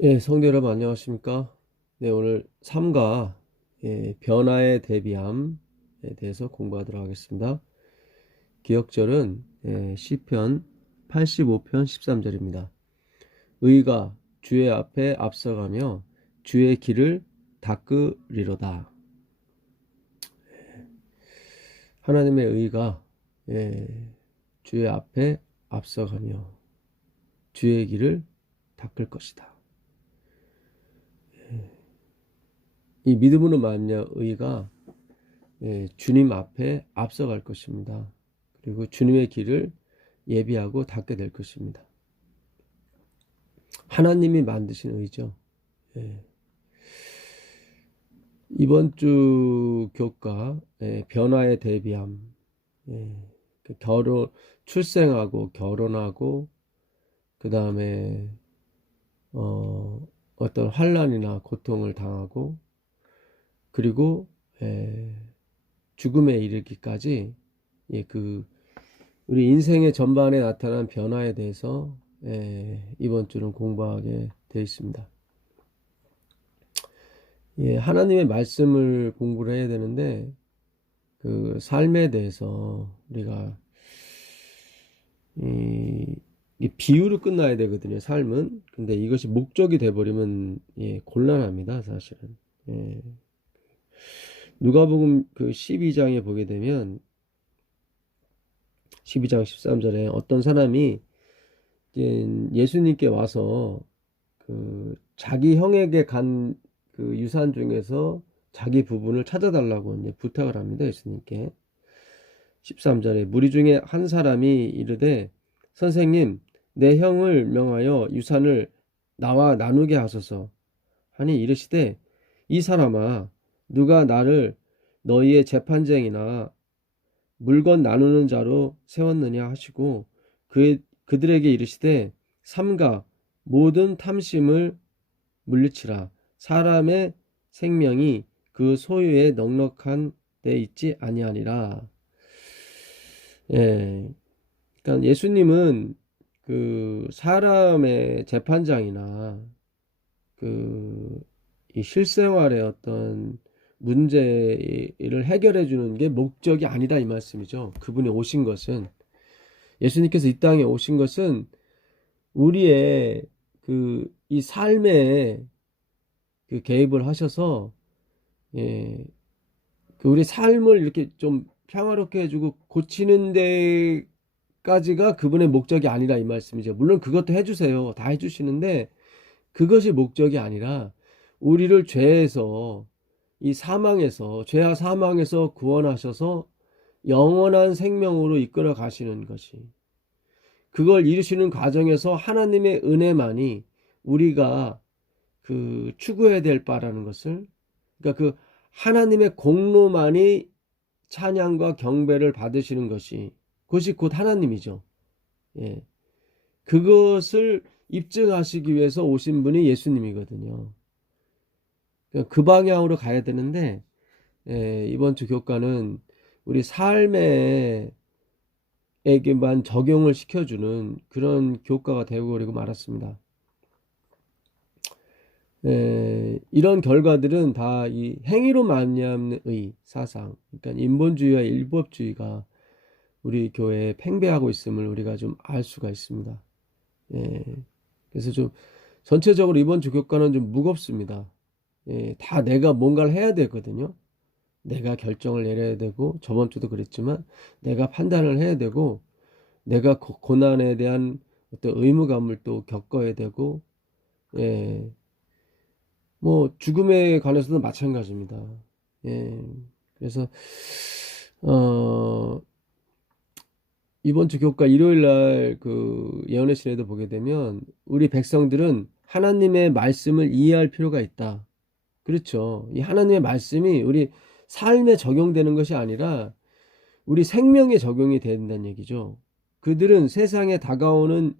예, 성도 여러분 안녕하십니까? 네, 오늘 삶과 변화에 대비함에 대해서 공부하도록 하겠습니다. 기억절은 시편 85편 13절입니다. 의가 주의 앞에 앞서가며 주의 길을 닦으리로다. 하나님의 의가 주의 앞에 앞서가며 주의 길을 닦을 것이다. 이 믿음으로 말미암아 의가 주님 앞에 앞서갈 것입니다. 그리고 주님의 길을 예비하고 닦게 될 것입니다. 하나님이 만드신 의죠. 예. 이번 주 교과 변화에 대비함. 출생하고 결혼하고 그 다음에 어떤 환난이나 고통을 당하고 그리고 죽음에 이르기까지 우리 인생의 전반에 나타난 변화에 대해서 이번 주는 공부하게 되어 있습니다. 하나님의 말씀을 공부를 해야 되는데 그 삶에 대해서 우리가 이 비유로 끝나야 되거든요. 삶은. 근데 이것이 목적이 돼버리면 곤란합니다. 사실은. 누가복음 그 12장에 보게 되면 12장 13절에 어떤 사람이 예수님께 와서 그 자기 형에게 간 그 유산 중에서 자기 부분을 찾아달라고 이제 부탁을 합니다. 예수님께. 13절에 무리 중에 한 사람이 이르되 선생님 내 형을 명하여 유산을 나와 나누게 하소서 하니 이르시되 이 사람아 누가 나를 너희의 재판장이나 물건 나누는 자로 세웠느냐 하시고 그들에게 이르시되 삼가 모든 탐심을 물리치라. 사람의 생명이 그 소유에 넉넉한 데 있지 아니하니라. 그러니까 예수님은 그 사람의 재판장이나 이 실생활의 어떤 문제를 해결해 주는 게 목적이 아니다 이 말씀이죠. 그분이 오신 것은 예수님께서 이 땅에 오신 것은 우리의 이 삶에 개입을 하셔서 우리 삶을 이렇게 좀 평화롭게 해주고 고치는 데까지가 그분의 목적이 아니라 이 말씀이죠. 물론 그것도 해주세요. 다 해주시는데 그것이 목적이 아니라 우리를 죄에서 이 사망에서 죄와 사망에서 구원하셔서 영원한 생명으로 이끌어 가시는 것이 그걸 이루시는 과정에서 하나님의 은혜만이 우리가 추구해야 될 바라는 것을 그러니까 하나님의 공로만이 찬양과 경배를 받으시는 것이 그것이 곧 하나님이죠. 그것을 입증하시기 위해서 오신 분이 예수님이거든요. 그러니까 그 방향으로 가야 되는데 이번 주 교과는 우리 삶에게만 적용을 시켜주는 그런 교과가 되어버리고 말았습니다. 이런 결과들은 다 이 행위로 말미암는 의 사상, 그러니까 인본주의와 율법주의가 우리 교회에 팽배하고 있음을 우리가 좀 알 수가 있습니다. 그래서 좀 전체적으로 이번 주 교과는 좀 무겁습니다. 다 내가 뭔가를 해야 되거든요. 내가 결정을 내려야 되고 저번 주도 그랬지만 내가 판단을 해야 되고 내가 고난에 대한 어떤 의무감을 또 겪어야 되고 뭐 죽음에 관해서도 마찬가지입니다. 그래서 이번 주 교과 일요일 날 예언의 시내도 보게 되면 우리 백성들은 하나님의 말씀을 이해할 필요가 있다. 그렇죠. 이 하나님의 말씀이 우리 삶에 적용되는 것이 아니라 우리 생명에 적용이 된다는 얘기죠. 그들은 세상에 다가오는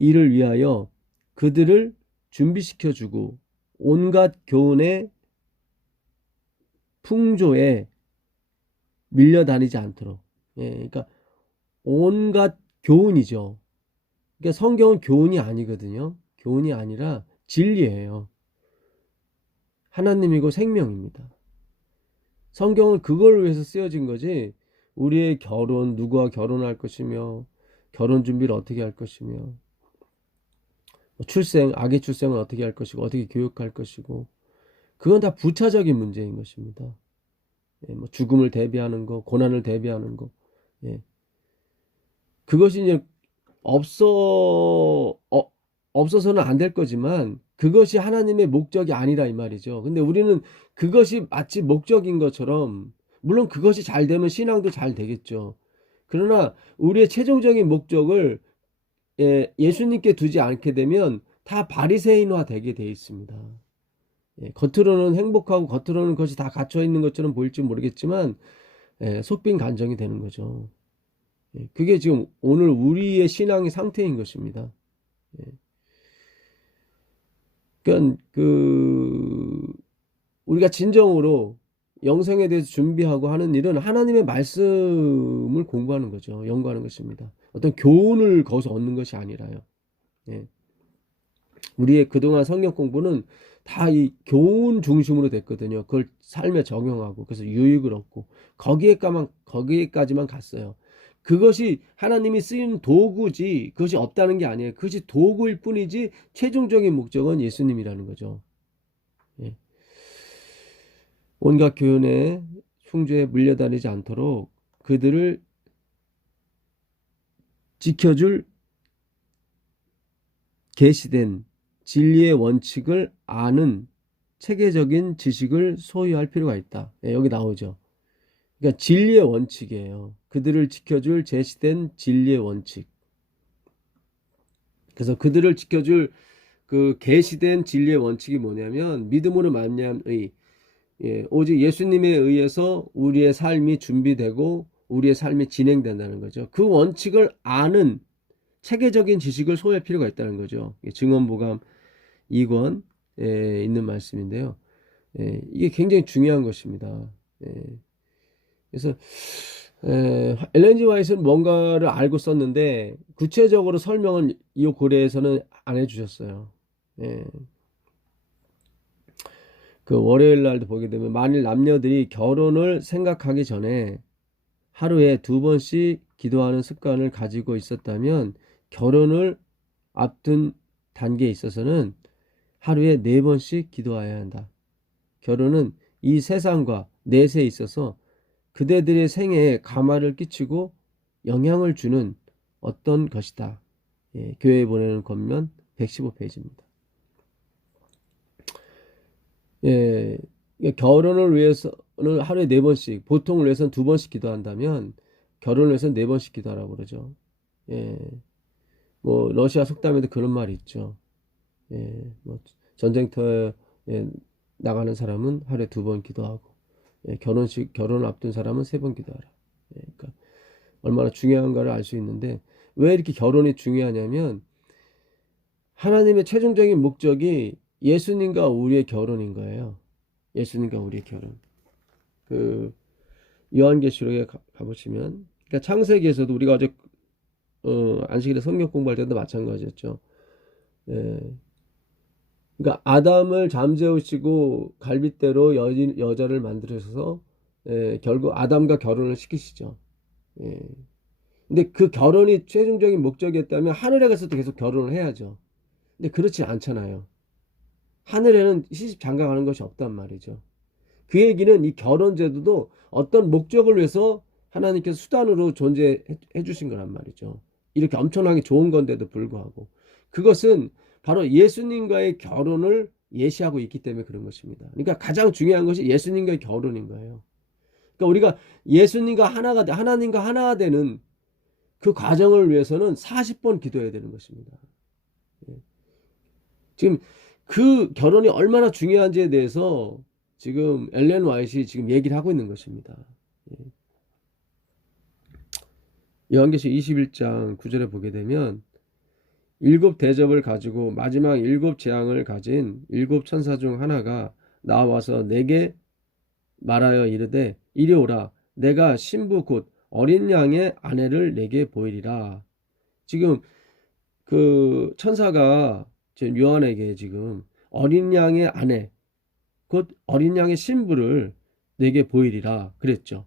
일을 위하여 그들을 준비시켜주고 온갖 교훈의 풍조에 밀려다니지 않도록. 그러니까 온갖 교훈이죠. 그러니까 성경은 교훈이 아니거든요. 교훈이 아니라 진리예요. 하나님이고 생명입니다. 성경은 그걸 위해서 쓰여진 거지, 우리의 결혼, 누구와 결혼할 것이며, 결혼 준비를 어떻게 할 것이며, 출생, 아기 출생을 어떻게 할 것이고, 어떻게 교육할 것이고, 그건 다 부차적인 문제인 것입니다. 예, 뭐 죽음을 대비하는 거, 고난을 대비하는 거, 예. 그것이 이제 없어서는 안 될 거지만, 그것이 하나님의 목적이 아니라 이 말이죠. 근데 우리는 그것이 마치 목적인 것처럼, 물론 그것이 잘 되면 신앙도 잘 되겠죠. 그러나 우리의 최종적인 목적을 예수님께 두지 않게 되면 다 바리새인화 되게 돼 있습니다. 겉으로는 행복하고 겉으로는 그것이 다 갇혀 있는 것처럼 보일지 모르겠지만 속빈 간정이 되는 거죠. 그게 지금 오늘 우리의 신앙의 상태인 것입니다. 그러니까 우리가 진정으로 영생에 대해서 준비하고 하는 일은 하나님의 말씀을 공부하는 거죠. 연구하는 것입니다. 어떤 교훈을 거기서 얻는 것이 아니라요. 예. 우리의 그동안 성경 공부는 다 이 교훈 중심으로 됐거든요. 그걸 삶에 적용하고 그래서 유익을 얻고 거기에까지만 갔어요. 그것이 하나님이 쓰인 도구지 그것이 없다는 게 아니에요. 그것이 도구일 뿐이지 최종적인 목적은 예수님이라는 거죠. 예. 온갖 교훈에 흉죄에 물려다니지 않도록 그들을 지켜줄 계시된 진리의 원칙을 아는 체계적인 지식을 소유할 필요가 있다. 여기 나오죠. 그러니까 진리의 원칙이에요. 그들을 지켜줄 제시된 진리의 원칙. 그래서 그들을 지켜줄 그 계시된 진리의 원칙이 뭐냐면 믿음으로 말미암의 오직 예수님에 의해서 우리의 삶이 준비되고 우리의 삶이 진행된다는 거죠. 그 원칙을 아는 체계적인 지식을 소유할 필요가 있다는 거죠. 증언보감 2권에 있는 말씀인데요. 이게 굉장히 중요한 것입니다. 그래서 엘렌 G 화이트는 뭔가를 알고 썼는데 구체적으로 설명은 이 고려에서는 안 해주셨어요. 그 월요일 날도 보게 되면 만일 남녀들이 결혼을 생각하기 전에 하루에 2번씩 기도하는 습관을 가지고 있었다면 결혼을 앞둔 단계에 있어서는 하루에 4번씩 기도해야 한다. 결혼은 이 세상과 내세에 있어서 그대들의 생애에 가마를 끼치고 영향을 주는 어떤 것이다. 교회에 보내는 권면 115페이지입니다. 결혼을 위해서는 하루에 4번씩, 보통을 위해서는 2번씩 기도한다면 결혼을 위해서는 4번씩 기도하라고 그러죠. 뭐 러시아 속담에도 그런 말이 있죠. 뭐 전쟁터에 나가는 사람은 하루에 2번 기도하고 결혼을 앞둔 사람은 3번 기도하라. 그러니까 얼마나 중요한가를 알 수 있는데 왜 이렇게 결혼이 중요하냐면 하나님의 최종적인 목적이 예수님과 우리의 결혼인 거예요. 예수님과 우리의 결혼. 그 요한계시록에 가보시면 그러니까 창세기에서도 우리가 어제 안식일에 성경 공부할 때도 마찬가지였죠. 그러니까 아담을 잠재우시고 갈빗대로 여자를 만들어서 결국 아담과 결혼을 시키시죠. 근데 그 결혼이 최종적인 목적이었다면 하늘에 가서도 계속 결혼을 해야죠. 근데 그렇지 않잖아요. 하늘에는 시집 장가 가는 것이 없단 말이죠. 그 얘기는 이 결혼 제도도 어떤 목적을 위해서 하나님께서 수단으로 존재해 주신 거란 말이죠. 이렇게 엄청나게 좋은 건데도 불구하고 그것은 바로 예수님과의 결혼을 예시하고 있기 때문에 그런 것입니다. 그러니까 가장 중요한 것이 예수님과의 결혼인 거예요. 그러니까 우리가 예수님과 하나님과 하나가 되는 그 과정을 위해서는 40번 기도해야 되는 것입니다. 지금 그 결혼이 얼마나 중요한지에 대해서 지금 엘렌 화이트이 지금 얘기를 하고 있는 것입니다. 요한계시록 21장 9절에 보게 되면 7 대접을 가지고 마지막 7 재앙을 가진 7 천사 중 하나가 나와서 내게 말하여 이르되 이리 오라 내가 신부 곧 어린 양의 아내를 내게 보이리라. 지금 그 천사가 지금 요한에게 지금 어린 양의 아내 곧 어린 양의 신부를 내게 보이리라 그랬죠.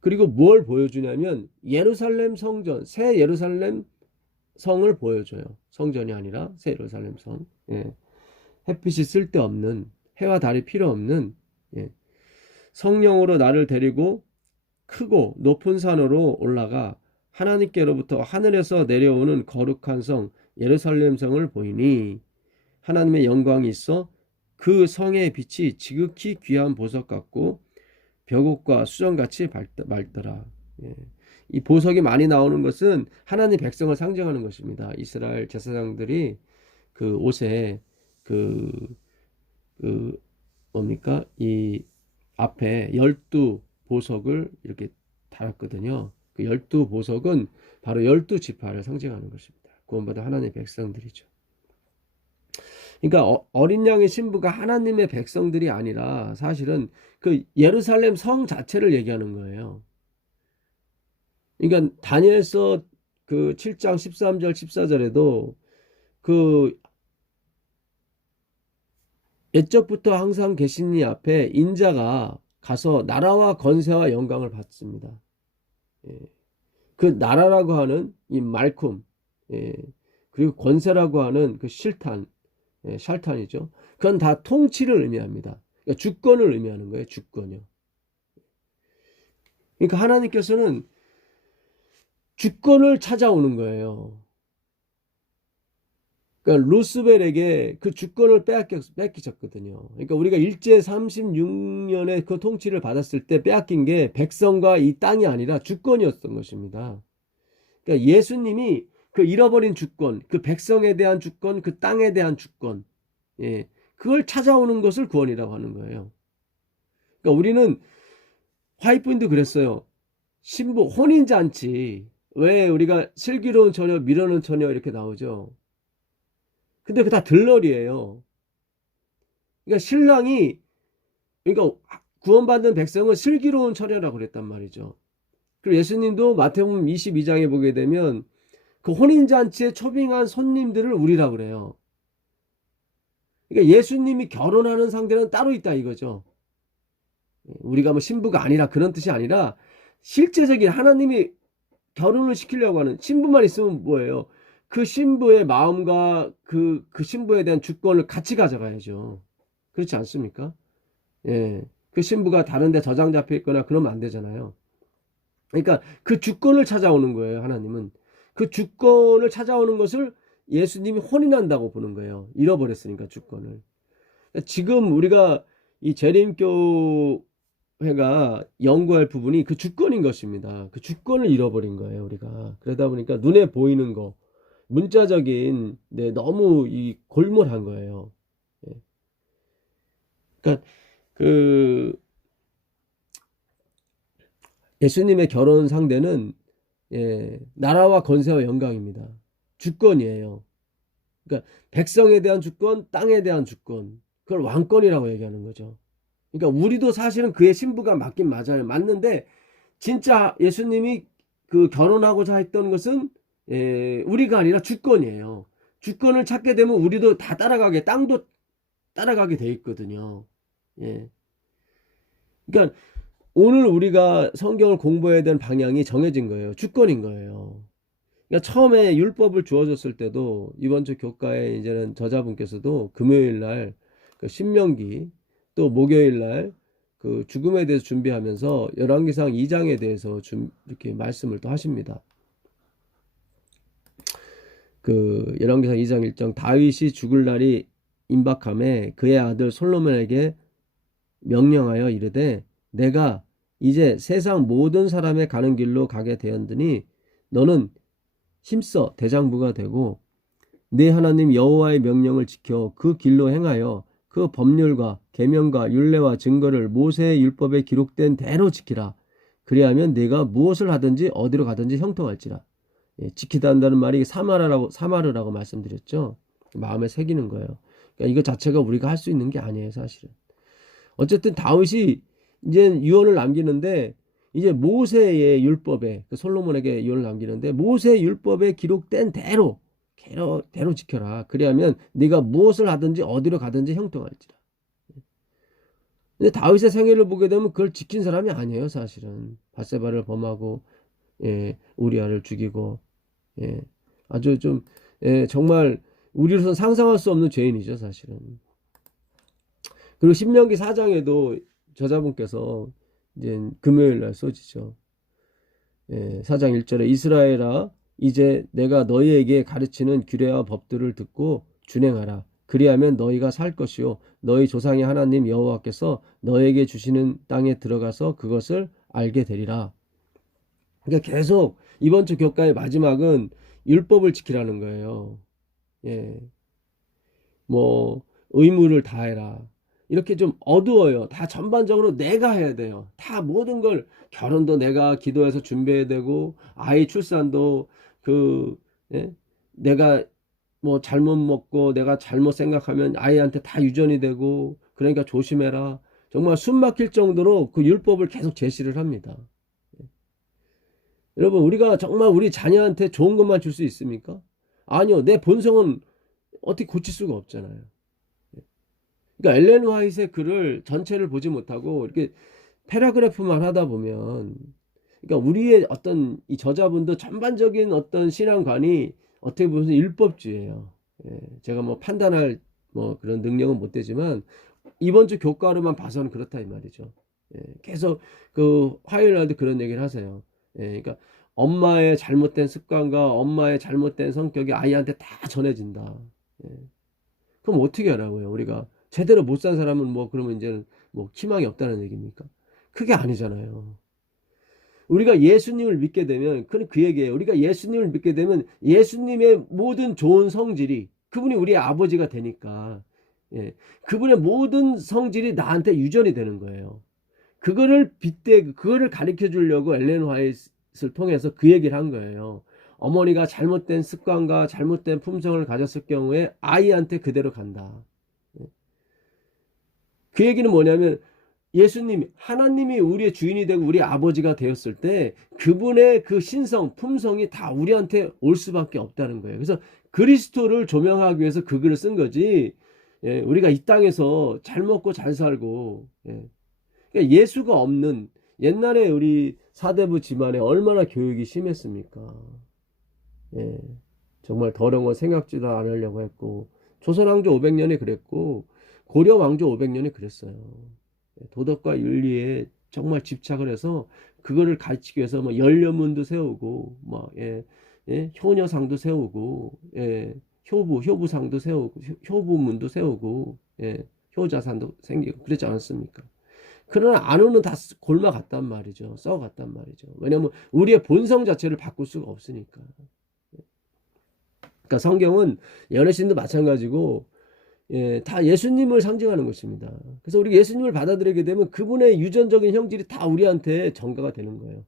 그리고 뭘 보여주냐면 예루살렘 성전, 새 예루살렘 성을 보여줘요. 성전이 아니라 새 예루살렘 성. 예. 햇빛이 쓸데없는, 해와 달이 필요 없는, 예. 성령으로 나를 데리고 크고 높은 산으로 올라가 하나님께로부터 하늘에서 내려오는 거룩한 성 예루살렘 성을 보이니 하나님의 영광이 있어 그 성의 빛이 지극히 귀한 보석 같고 벽옥과 수정같이 맑더라. 예. 이 보석이 많이 나오는 것은 하나님 백성을 상징하는 것입니다. 이스라엘 제사장들이 그 옷에 그 뭡니까? 이 앞에 12보석을 이렇게 달았거든요. 그 12보석은 바로 12지파를 상징하는 것입니다. 구원받은 하나님의 백성들이죠. 그러니까 어린 양의 신부가 하나님의 백성들이 아니라 사실은 그 예루살렘 성 자체를 얘기하는 거예요. 그러니까 다니엘서 그 7장 13절 14절에도 그 옛적부터 항상 계신 이 앞에 인자가 가서 나라와 권세와 영광을 받습니다. 예. 그 나라라고 하는 이 말쿰, 예. 그리고 권세라고 하는 그 실탄, 예, 샬탄이죠. 그건 다 통치를 의미합니다. 그러니까 주권을 의미하는 거예요. 주권이요. 그러니까 하나님께서는 주권을 찾아오는 거예요. 그러니까 루스벨에게 그 주권을 뺏기셨거든요. 그러니까 우리가 일제 36년에 그 통치를 받았을 때 빼앗긴 게 백성과 이 땅이 아니라 주권이었던 것입니다. 그러니까 예수님이 그 잃어버린 주권, 그 백성에 대한 주권, 그 땅에 대한 주권, 예, 그걸 찾아오는 것을 구원이라고 하는 거예요. 그러니까 우리는 화이트인도 그랬어요. 신부 혼인잔치, 왜 우리가 슬기로운 처녀, 미련한 처녀 이렇게 나오죠. 근데 그 다 들러리예요. 그러니까 신랑이, 그러니까 구원받는 백성은 슬기로운 처녀라고 그랬단 말이죠. 그리고 예수님도 마태복음 22장에 보게 되면 그 혼인잔치에 초빙한 손님들을 우리라고 그래요. 그러니까 예수님이 결혼하는 상대는 따로 있다 이거죠. 우리가 뭐 신부가 아니라 그런 뜻이 아니라 실제적인 하나님이 결혼을 시키려고 하는 신부만 있으면 뭐예요? 그 신부의 마음과 그 신부에 대한 주권을 같이 가져가야죠. 그렇지 않습니까? 예. 그 신부가 다른데 저장 잡혀 있거나 그러면 안 되잖아요. 그러니까 그 주권을 찾아오는 거예요. 하나님은. 그 주권을 찾아오는 것을 예수님이 혼인한다고 보는 거예요. 잃어버렸으니까 주권을. 지금 우리가 이 재림교회가 연구할 부분이 그 주권인 것입니다. 그 주권을 잃어버린 거예요. 우리가. 그러다 보니까 눈에 보이는 거, 문자적인, 네, 너무 이 골몰한 거예요. 예. 그러니까 그 예수님의 결혼 상대는, 예, 나라와 권세와 영광입니다. 주권이에요. 그러니까 백성에 대한 주권, 땅에 대한 주권, 그걸 왕권이라고 얘기하는 거죠. 그러니까 우리도 사실은 그의 신부가 맞긴 맞아요. 맞는데 진짜 예수님이 그 결혼하고자 했던 것은, 예, 우리가 아니라 주권이에요. 주권을 찾게 되면 우리도 다 따라가게, 땅도 따라가게 돼 있거든요. 예. 그러니까 오늘 우리가 성경을 공부해야 되는 방향이 정해진 거예요. 주권인 거예요. 그러니까 처음에 율법을 주어졌을 때도 이번 주 교과에 이제는 저자분께서도 금요일 날 그 신명기, 또 목요일 날 그 죽음에 대해서 준비하면서 열왕기상 2장에 대해서 이렇게 말씀을 또 하십니다. 그 열왕기상 2장 1장 다윗이 죽을 날이 임박함에 그의 아들 솔로몬에게 명령하여 이르되 내가 이제 세상 모든 사람의 가는 길로 가게 되었으니 너는 힘써 대장부가 되고 네 하나님 여호와의 명령을 지켜 그 길로 행하여 그 법률과 계명과 율례와 증거를 모세의 율법에 기록된 대로 지키라. 그리하면 네가 무엇을 하든지 어디로 가든지 형통할지라. 예, 지키다 한다는 말이 사마르라고 말씀드렸죠. 마음에 새기는 거예요. 그러니까 이거 자체가 우리가 할 수 있는 게 아니에요, 사실은. 어쨌든 다윗이 이제 유언을 남기는데 이제 모세의 율법에, 그 솔로몬에게 유언을 남기는데 모세의 율법에 기록된 대로 대로 지켜라. 그리하면 네가 무엇을 하든지 어디로 가든지 형통할지라. 근데 다윗의 생애를 보게 되면 그걸 지킨 사람이 아니에요, 사실은. 밧세바를 범하고, 우리아를 죽이고, 아주 좀, 정말 우리로서는 상상할 수 없는 죄인이죠, 사실은. 그리고 신명기 4장에도 저자분께서 이제 금요일 날 써지죠. 4장 1절에 이스라엘아 이제 내가 너희에게 가르치는 규례와 법들을 듣고 준행하라. 그리하면 너희가 살 것이요 너희 조상의 하나님 여호와께서 너희에게 주시는 땅에 들어가서 그것을 알게 되리라. 그러니까 계속 이번 주 교과의 마지막은 율법을 지키라는 거예요. 뭐 의무를 다해라. 이렇게 좀 어두워요. 다 전반적으로 내가 해야 돼요. 다 모든 걸 결혼도 내가 기도해서 준비해야 되고 아이 출산도 내가 뭐 잘못 먹고 내가 잘못 생각하면 아이한테 다 유전이 되고 그러니까 조심해라. 정말 숨 막힐 정도로 그 율법을 계속 제시를 합니다. 여러분 우리가 정말 우리 자녀한테 좋은 것만 줄 수 있습니까? 아니요. 내 본성은 어떻게 고칠 수가 없잖아요. 그러니까 엘렌 화이트의 글을 전체를 보지 못하고 이렇게 패러그래프만 하다 보면 그러니까 우리의 어떤 이 저자분도 전반적인 어떤 신앙관이 어떻게 보면 율법주의예요. 제가 뭐 판단할 뭐 그런 능력은 못 되지만 이번 주 교과로만 봐서는 그렇다 이 말이죠. 계속 그 화요일 날도 그런 얘기를 하세요. 그러니까 엄마의 잘못된 습관과 엄마의 잘못된 성격이 아이한테 다 전해진다. 그럼 어떻게 하라고요? 우리가 제대로 못 산 사람은 뭐 그러면 이제는 뭐 희망이 없다는 얘기입니까? 그게 아니잖아요. 우리가 예수님을 믿게 되면 그 얘기예요. 우리가 예수님을 믿게 되면 예수님의 모든 좋은 성질이 그분이 우리의 아버지가 되니까 그분의 모든 성질이 나한테 유전이 되는 거예요. 그거를 가르쳐 주려고 엘렌 화이트를 통해서 그 얘기를 한 거예요. 어머니가 잘못된 습관과 잘못된 품성을 가졌을 경우에 아이한테 그대로 간다. 그 얘기는 뭐냐면 예수님이 하나님이 우리의 주인이 되고 우리 아버지가 되었을 때 그분의 그 신성 품성이 다 우리한테 올 수밖에 없다는 거예요. 그래서 그리스도를 조명하기 위해서 그 글을 쓴 거지. 우리가 이 땅에서 잘 먹고 잘 살고 그러니까 예수가 없는 옛날에 우리 사대부 집안에 얼마나 교육이 심했습니까? 정말 더러운 거 생각지도 않으려고 했고 조선왕조 500년이 그랬고 고려 왕조 500년이 그랬어요. 도덕과 윤리에 정말 집착을 해서 그거를 가르치기 위해서 뭐 연료문도 세우고 뭐 효녀상도 세우고 효부상도 세우고 효부문도 세우고 효자산도 생기고 그랬지 않았습니까? 그러나 안으로는 다 골마 같단 말이죠. 썩어 갔단 말이죠. 왜냐하면 우리의 본성 자체를 바꿀 수가 없으니까. 그러니까 성경은 연애신도 마찬가지고 다 예수님을 상징하는 것입니다. 그래서 우리가 예수님을 받아들이게 되면 그분의 유전적인 형질이 다 우리한테 전가가 되는 거예요.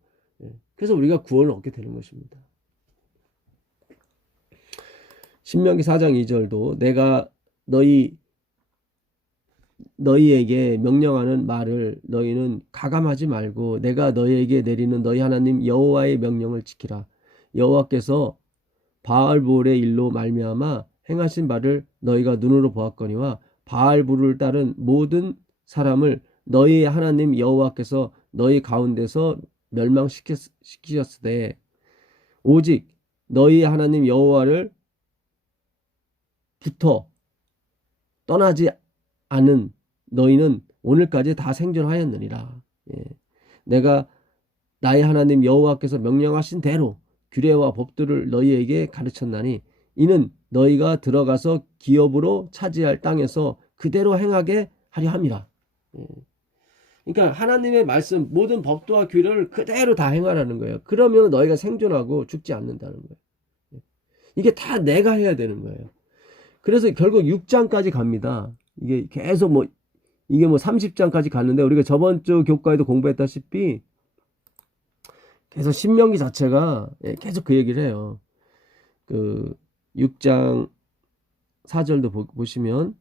그래서 우리가 구원을 얻게 되는 것입니다. 신명기 4장 2절도 내가 너희에게 명령하는 말을 너희는 가감하지 말고 내가 너희에게 내리는 너희 하나님 여호와의 명령을 지키라. 여호와께서 바알볼의 일로 말미암아 행하신 바를 너희가 눈으로 보았거니와 바알볼을 따른 모든 사람을 너희의 하나님 여호와께서 너희 가운데서 멸망시키셨으되 오직 너희의 하나님 여호와를 부터 떠나지 않은 너희는 오늘까지 다 생존하였느니라. 내가 나의 하나님 여호와께서 명령하신 대로 규례와 법들을 너희에게 가르쳤나니 이는 너희가 들어가서 기업으로 차지할 땅에서 그대로 행하게 하려 함이라. 그러니까 하나님의 말씀 모든 법도와 규례를 그대로 다 행하라는 거예요. 그러면 너희가 생존하고 죽지 않는다는 거예요. 이게 다 내가 해야 되는 거예요. 그래서 결국 6장까지 갑니다. 이게 계속 이게 30장까지 갔는데 우리가 저번 주 교과에도 공부했다시피 계속 신명기 자체가 계속 그 얘기를 해요. 그 6장 4절도 보시면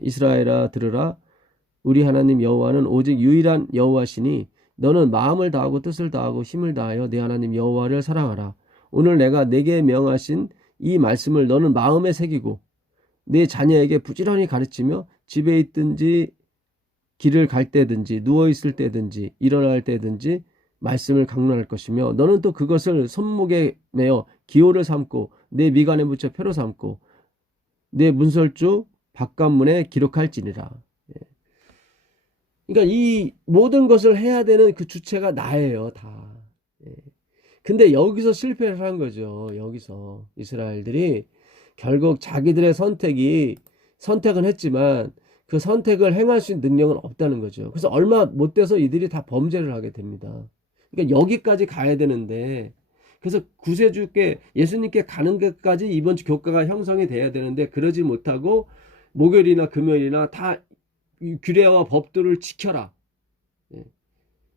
이스라엘아 들으라 우리 하나님 여호와는 오직 유일한 여호와시니 너는 마음을 다하고 뜻을 다하고 힘을 다하여 내 하나님 여호와를 사랑하라. 오늘 내가 내게 명하신 이 말씀을 너는 마음에 새기고 내 자녀에게 부지런히 가르치며 집에 있든지 길을 갈 때든지 누워있을 때든지 일어날 때든지 말씀을 강론할 것이며 너는 또 그것을 손목에 매어 기호를 삼고 내 미간에 붙여 표로 삼고 내 문설주 바깥문에 기록할지니라. 그러니까 이 모든 것을 해야 되는 그 주체가 나예요, 다. 근데 여기서 실패를 한 거죠. 여기서 이스라엘들이 결국 자기들의 선택은 했지만 그 선택을 행할 수 있는 능력은 없다는 거죠. 그래서 얼마 못 돼서 이들이 다 범죄를 하게 됩니다. 그러니까 여기까지 가야 되는데, 그래서 구세주께 예수님께 가는 것까지 이번 주 교과가 형성이 돼야 되는데 그러지 못하고 목요일이나 금요일이나 다 규례와 법도를 지켜라.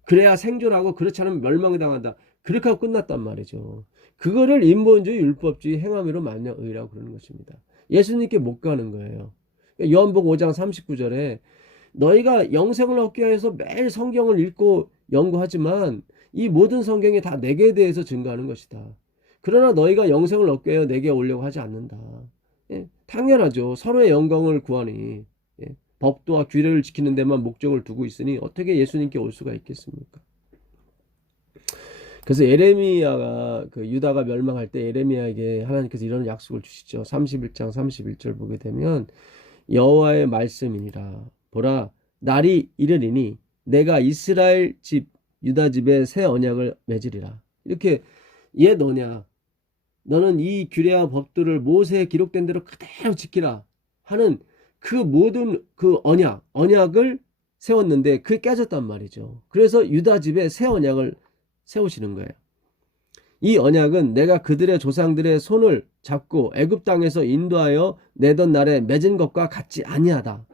그래야 생존하고 그렇지 않으면 멸망에 당한다. 그렇게 하고 끝났단 말이죠. 그거를 인본주의, 율법주의, 행함으로 만명 의라고 그러는 것입니다. 예수님께 못 가는 거예요. 요한복음 5장 39절에 너희가 영생을 얻기 위해서 매일 성경을 읽고 연구하지만 이 모든 성경이 다 내게 대해서 증거하는 것이다. 그러나 너희가 영생을 얻기 위해 내게 오려고 하지 않는다. 당연하죠. 서로의 영광을 구하니 법도와 규례를 지키는 데만 목적을 두고 있으니 어떻게 예수님께 올 수가 있겠습니까? 그래서 예레미야가 그 유다가 멸망할 때 예레미야에게 하나님께서 이런 약속을 주시죠. 31장 31절 보게 되면 여호와의 말씀이니라. 보라, 날이 이르리니 내가 이스라엘 집 유다 집에 새 언약을 맺으리라. 이렇게 옛 언약, 너는 이 규례와 법도를 모세에 기록된 대로 그대로 지키라 하는 그 모든 그 언약을 세웠는데 그게 깨졌단 말이죠. 그래서 유다 집에 새 언약을 세우시는 거예요. 이 언약은 내가 그들의 조상들의 손을 잡고 애굽 땅에서 인도하여 내던 날에 맺은 것과 같지 아니하다.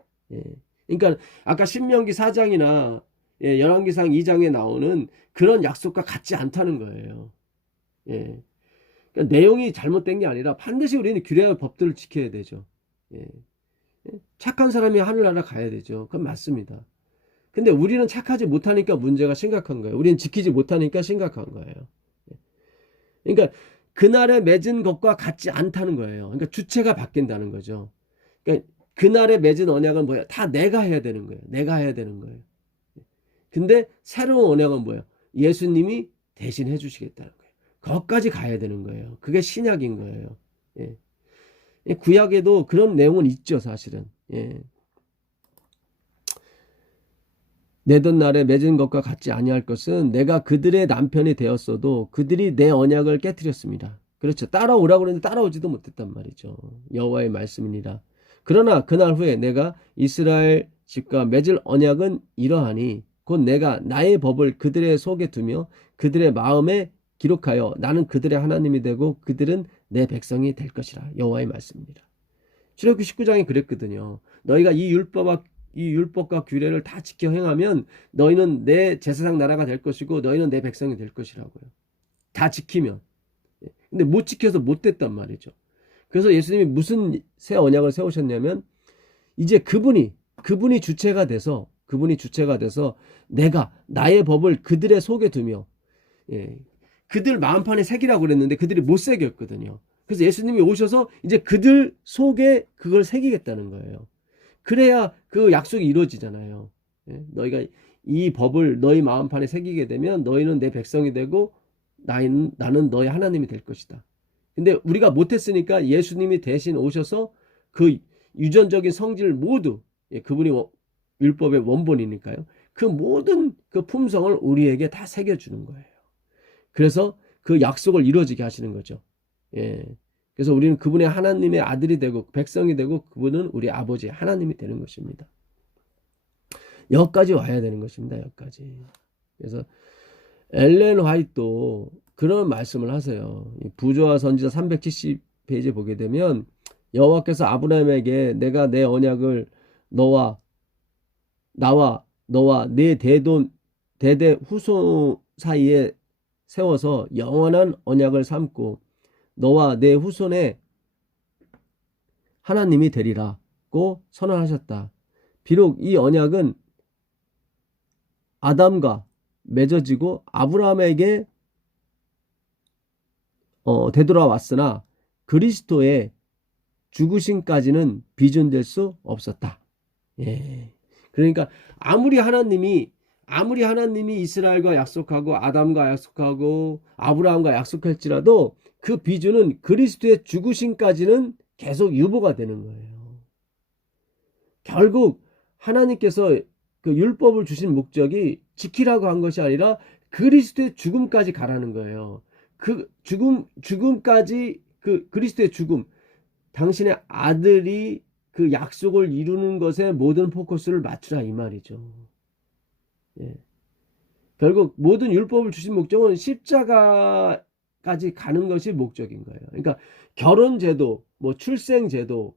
그러니까 아까 신명기 4장이나 열왕기상 2장에 나오는 그런 약속과 같지 않다는 거예요. 그러니까 내용이 잘못된 게 아니라 반드시 우리는 규례와 법들을 지켜야 되죠. 착한 사람이 하늘나라 가야 되죠. 그건 맞습니다. 근데 우리는 착하지 못하니까 문제가 심각한 거예요. 우리는 지키지 못하니까 심각한 거예요. 그러니까 그날에 맺은 것과 같지 않다는 거예요. 그러니까 주체가 바뀐다는 거죠. 그러니까 그날에 맺은 언약은 뭐예요? 다 내가 해야 되는 거예요. 내가 해야 되는 거예요. 근데 새로운 언약은 뭐예요? 예수님이 대신 해주시겠다는 거예요. 거기까지 가야 되는 거예요. 그게 신약인 거예요. 구약에도 그런 내용은 있죠, 사실은. 내던 날에 맺은 것과 같지 아니할 것은 내가 그들의 남편이 되었어도 그들이 내 언약을 깨뜨렸습니다. 그렇죠. 따라오라고 그랬는데 따라오지도 못했단 말이죠. 여호와의 말씀이니라. 그러나 그날 후에 내가 이스라엘 집과 맺을 언약은 이러하니 곧 내가 나의 법을 그들의 속에 두며 그들의 마음에 기록하여 나는 그들의 하나님이 되고 그들은 내 백성이 될 것이라. 여호와의 말씀입니다. 출애굽기 19장에 그랬거든요. 너희가 이 율법과 규례를 다 지켜 행하면 너희는 내 제사장 나라가 될 것이고 너희는 내 백성이 될 것이라고요. 다 지키면. 근데 못 지켜서 못 됐단 말이죠. 그래서 예수님이 무슨 새 언약을 세우셨냐면 이제 그분이 주체가 돼서 내가 나의 법을 그들의 속에 두며 그들 마음판에 새기라고 그랬는데 그들이 못 새겼거든요. 그래서 예수님이 오셔서 이제 그들 속에 그걸 새기겠다는 거예요. 그래야 그 약속이 이루어지잖아요. 너희가 이 법을 너희 마음판에 새기게 되면 너희는 내 백성이 되고 나는 너희 하나님이 될 것이다. 근데 우리가 못했으니까 예수님이 대신 오셔서 그 유전적인 성질을 모두 그분이 율법의 원본이니까요. 그 모든 그 품성을 우리에게 다 새겨주는 거예요. 그래서 그 약속을 이루어지게 하시는 거죠. 그래서 우리는 그분의 하나님의 아들이 되고 백성이 되고 그분은 우리 아버지 하나님이 되는 것입니다. 여기까지 와야 되는 것입니다. 여기까지. 그래서 엘렌 화이트도 그런 말씀을 하세요. 부조와 선지자 370페이지 보게 되면 여호와께서 아브라함에게 내가 내 언약을 나와 너와 네 대대 후손 사이에 세워서 영원한 언약을 삼고 너와 내 후손의 하나님이 되리라고 선언하셨다. 비록 이 언약은 아담과 맺어지고 아브라함에게 되돌아왔으나 그리스도의 죽으심까지는 비전될 수 없었다. 예. 그러니까 아무리 하나님이 이스라엘과 약속하고 아담과 약속하고 아브라함과 약속할지라도 그 비전은 그리스도의 죽으심까지는 계속 유보가 되는 거예요. 결국 하나님께서 그 율법을 주신 목적이 지키라고 한 것이 아니라 그리스도의 죽음까지 가라는 거예요. 그 죽음까지, 그 그리스도의 죽음, 당신의 아들이 그 약속을 이루는 것에 모든 포커스를 맞추라 이 말이죠. 예. 결국 모든 율법을 주신 목적은 십자가까지 가는 것이 목적인 거예요. 그러니까 결혼제도, 뭐 출생제도,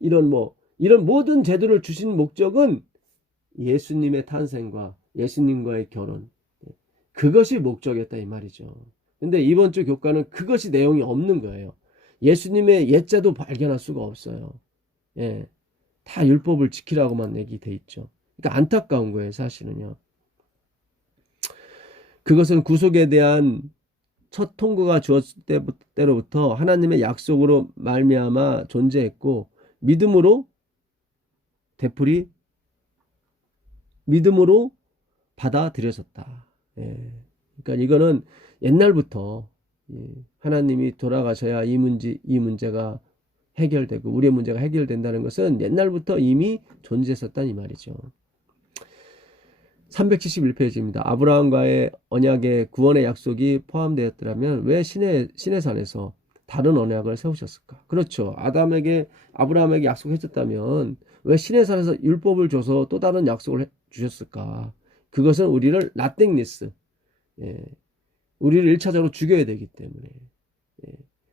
이런 모든 제도를 주신 목적은 예수님의 탄생과 예수님과의 결혼, 그것이 목적이었다 이 말이죠. 근데 이번 주 교과는 그것이 내용이 없는 거예요. 예수님의 옛자도 발견할 수가 없어요. 예, 다 율법을 지키라고만 얘기돼 있죠. 그러니까 안타까운 거예요, 사실은요. 그것은 구속에 대한 첫 통고가 주었을 때로부터 하나님의 약속으로 말미암아 존재했고, 믿음으로 받아들여졌다. 예. 그러니까 이거는 옛날부터 하나님이 돌아가셔야 이 문제가 해결되고 우리의 문제가 해결된다는 것은 옛날부터 이미 존재했었다는 이 말이죠. 371페이지입니다. 아브라함과의 언약의 구원의 약속이 포함되었더라면 왜 신의 산에서 다른 언약을 세우셨을까? 그렇죠. 아브라함에게 약속해줬다면 왜 신의 산에서 율법을 줘서 또 다른 약속을 주셨을까? 그것은 우리를 나땡니스, 우리를 1차적으로 죽여야 되기 때문에,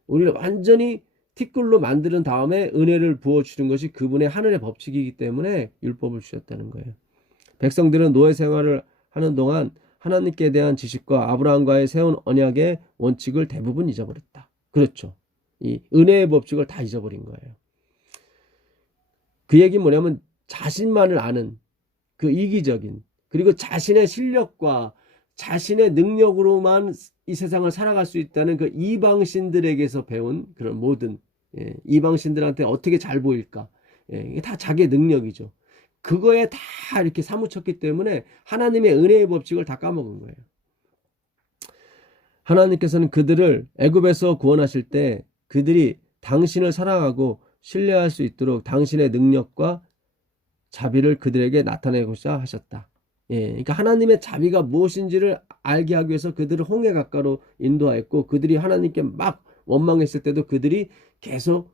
우리를 완전히 티끌로 만드는 다음에 은혜를 부어주는 것이 그분의 하늘의 법칙이기 때문에 율법을 주셨다는 거예요. 백성들은 노예 생활을 하는 동안 하나님께 대한 지식과 아브라함과의 세운 언약의 원칙을 대부분 잊어버렸다. 그렇죠. 이 은혜의 법칙을 다 잊어버린 거예요. 그 얘기는 뭐냐면 자신만을 아는 그 이기적인, 그리고 자신의 실력과 자신의 능력으로만 이 세상을 살아갈 수 있다는 그 이방신들에게서 배운 그런 모든, 이방신들한테 어떻게 잘 보일까, 이게 다 자기의 능력이죠. 그거에 다 이렇게 사무쳤기 때문에 하나님의 은혜의 법칙을 다 까먹은 거예요. 하나님께서는 그들을 애굽에서 구원하실 때 그들이 당신을 사랑하고 신뢰할 수 있도록 당신의 능력과 자비를 그들에게 나타내고자 하셨다. 그러니까 하나님의 자비가 무엇인지를 알게 하기 위해서 그들을 홍해 가까로 인도하였고, 그들이 하나님께 막 원망했을 때도 그들이 계속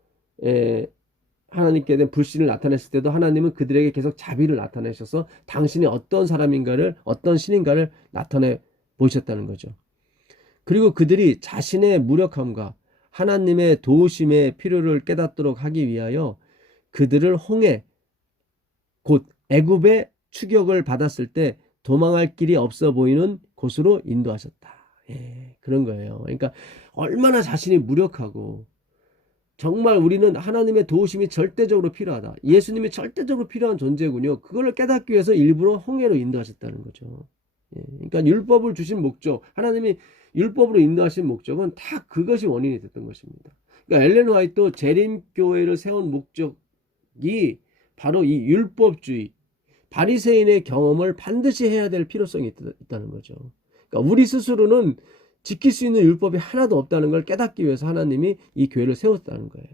하나님께 대한 불신을 나타냈을 때도 하나님은 그들에게 계속 자비를 나타내셔서 당신이 어떤 사람인가를, 어떤 신인가를 나타내 보셨다는 거죠. 그리고 그들이 자신의 무력함과 하나님의 도우심의 필요를 깨닫도록 하기 위하여 그들을 홍해, 곧 애굽의 추격을 받았을 때 도망할 길이 없어 보이는 곳으로 인도하셨다. 그런 거예요. 그러니까 얼마나 자신이 무력하고, 정말 우리는 하나님의 도우심이 절대적으로 필요하다, 예수님이 절대적으로 필요한 존재군요. 그걸 깨닫기 위해서 일부러 홍해로 인도하셨다는 거죠. 그러니까 율법을 주신 목적, 하나님이 율법으로 인도하신 목적은 다 그것이 원인이 됐던 것입니다. 그러니까 엘렌 화이트도 재림교회를 세운 목적이 바로 이 율법주의, 바리새인의 경험을 반드시 해야 될 필요성이 있다는 거죠. 그러니까 우리 스스로는 지킬 수 있는 율법이 하나도 없다는 걸 깨닫기 위해서 하나님이 이 교회를 세웠다는 거예요.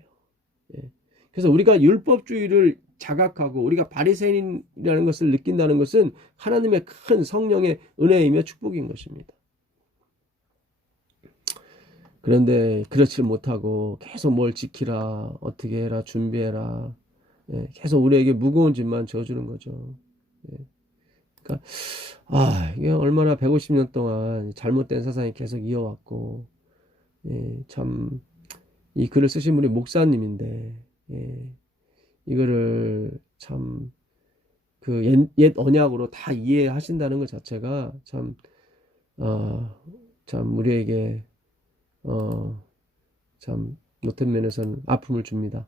그래서 우리가 율법주의를 자각하고 우리가 바리새인이라는 것을 느낀다는 것은 하나님의 큰 성령의 은혜이며 축복인 것입니다. 그런데 그렇지 못하고 계속 뭘 지키라, 어떻게 해라, 준비해라, 계속 우리에게 무거운 짐만 져주는 거죠. 그러니까 이게 얼마나 150년 동안 잘못된 사상이 계속 이어왔고, 참 이 글을 쓰신 분이 목사님인데, 이거를 참 그 옛 언약으로 다 이해하신다는 것 자체가 참 우리에게 참 못된 면에서는 아픔을 줍니다.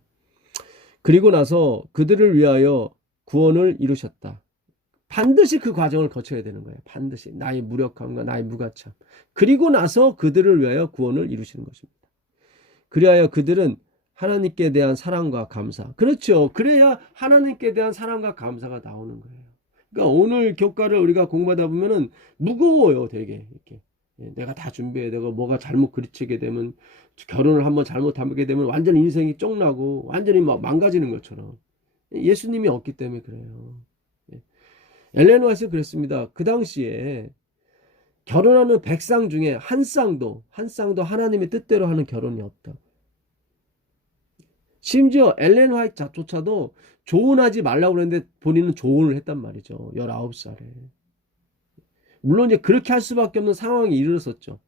그리고 나서 그들을 위하여 구원을 이루셨다. 반드시 그 과정을 거쳐야 되는 거예요. 반드시 나의 무력함과 나의 무가참, 그리고 나서 그들을 위하여 구원을 이루시는 것입니다. 그리하여 그들은 하나님께 대한 사랑과 감사. 그렇죠. 그래야 하나님께 대한 사랑과 감사가 나오는 거예요. 그러니까 오늘 교과를 우리가 공부하다 보면은 무거워요, 되게. 이렇게. 내가 다 준비해. 내가 뭐가 잘못 그르치게 되면, 결혼을 한번 잘못하게 되면 완전 인생이 쫑나고 완전히 막 망가지는 것처럼. 예수님이 없기 때문에 그래요. 엘렌 화이트 그랬습니다. 그 당시에 결혼하는 100쌍 중에 한 쌍도 하나님의 뜻대로 하는 결혼이 없다. 심지어 엘렌 화이트조차도 조언하지 말라고 그랬는데 본인은 조언을 했단 말이죠. 19살에. 물론 이제 그렇게 할 수밖에 없는 상황이 이르렀었죠.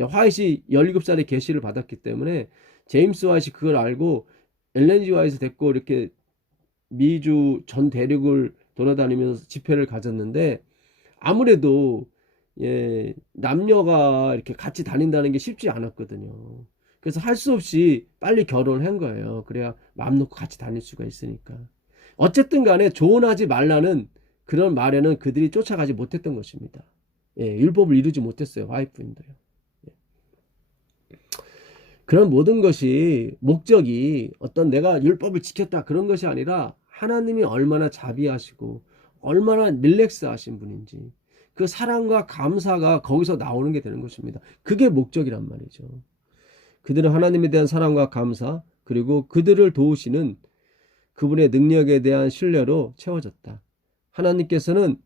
화이트이 17살에 계시를 받았기 때문에 제임스 화이트 그걸 알고 엘렌 G 화이트 데리고 이렇게 미주 전 대륙을 돌아다니면서 집회를 가졌는데, 아무래도 남녀가 이렇게 같이 다닌다는 게 쉽지 않았거든요. 그래서 할 수 없이 빨리 결혼을 한 거예요. 그래야 마음 놓고 같이 다닐 수가 있으니까. 어쨌든 간에 조언하지 말라는 그런 말에는 그들이 쫓아가지 못했던 것입니다. 율법을 이루지 못했어요. 와이프인데요. 그런 모든 것이 목적이 어떤 내가 율법을 지켰다 그런 것이 아니라 하나님이 얼마나 자비하시고 얼마나 릴렉스하신 분인지, 그 사랑과 감사가 거기서 나오는 게 되는 것입니다. 그게 목적이란 말이죠. 그들은 하나님에 대한 사랑과 감사, 그리고 그들을 도우시는 그분의 능력에 대한 신뢰로 채워졌다. 하나님께서는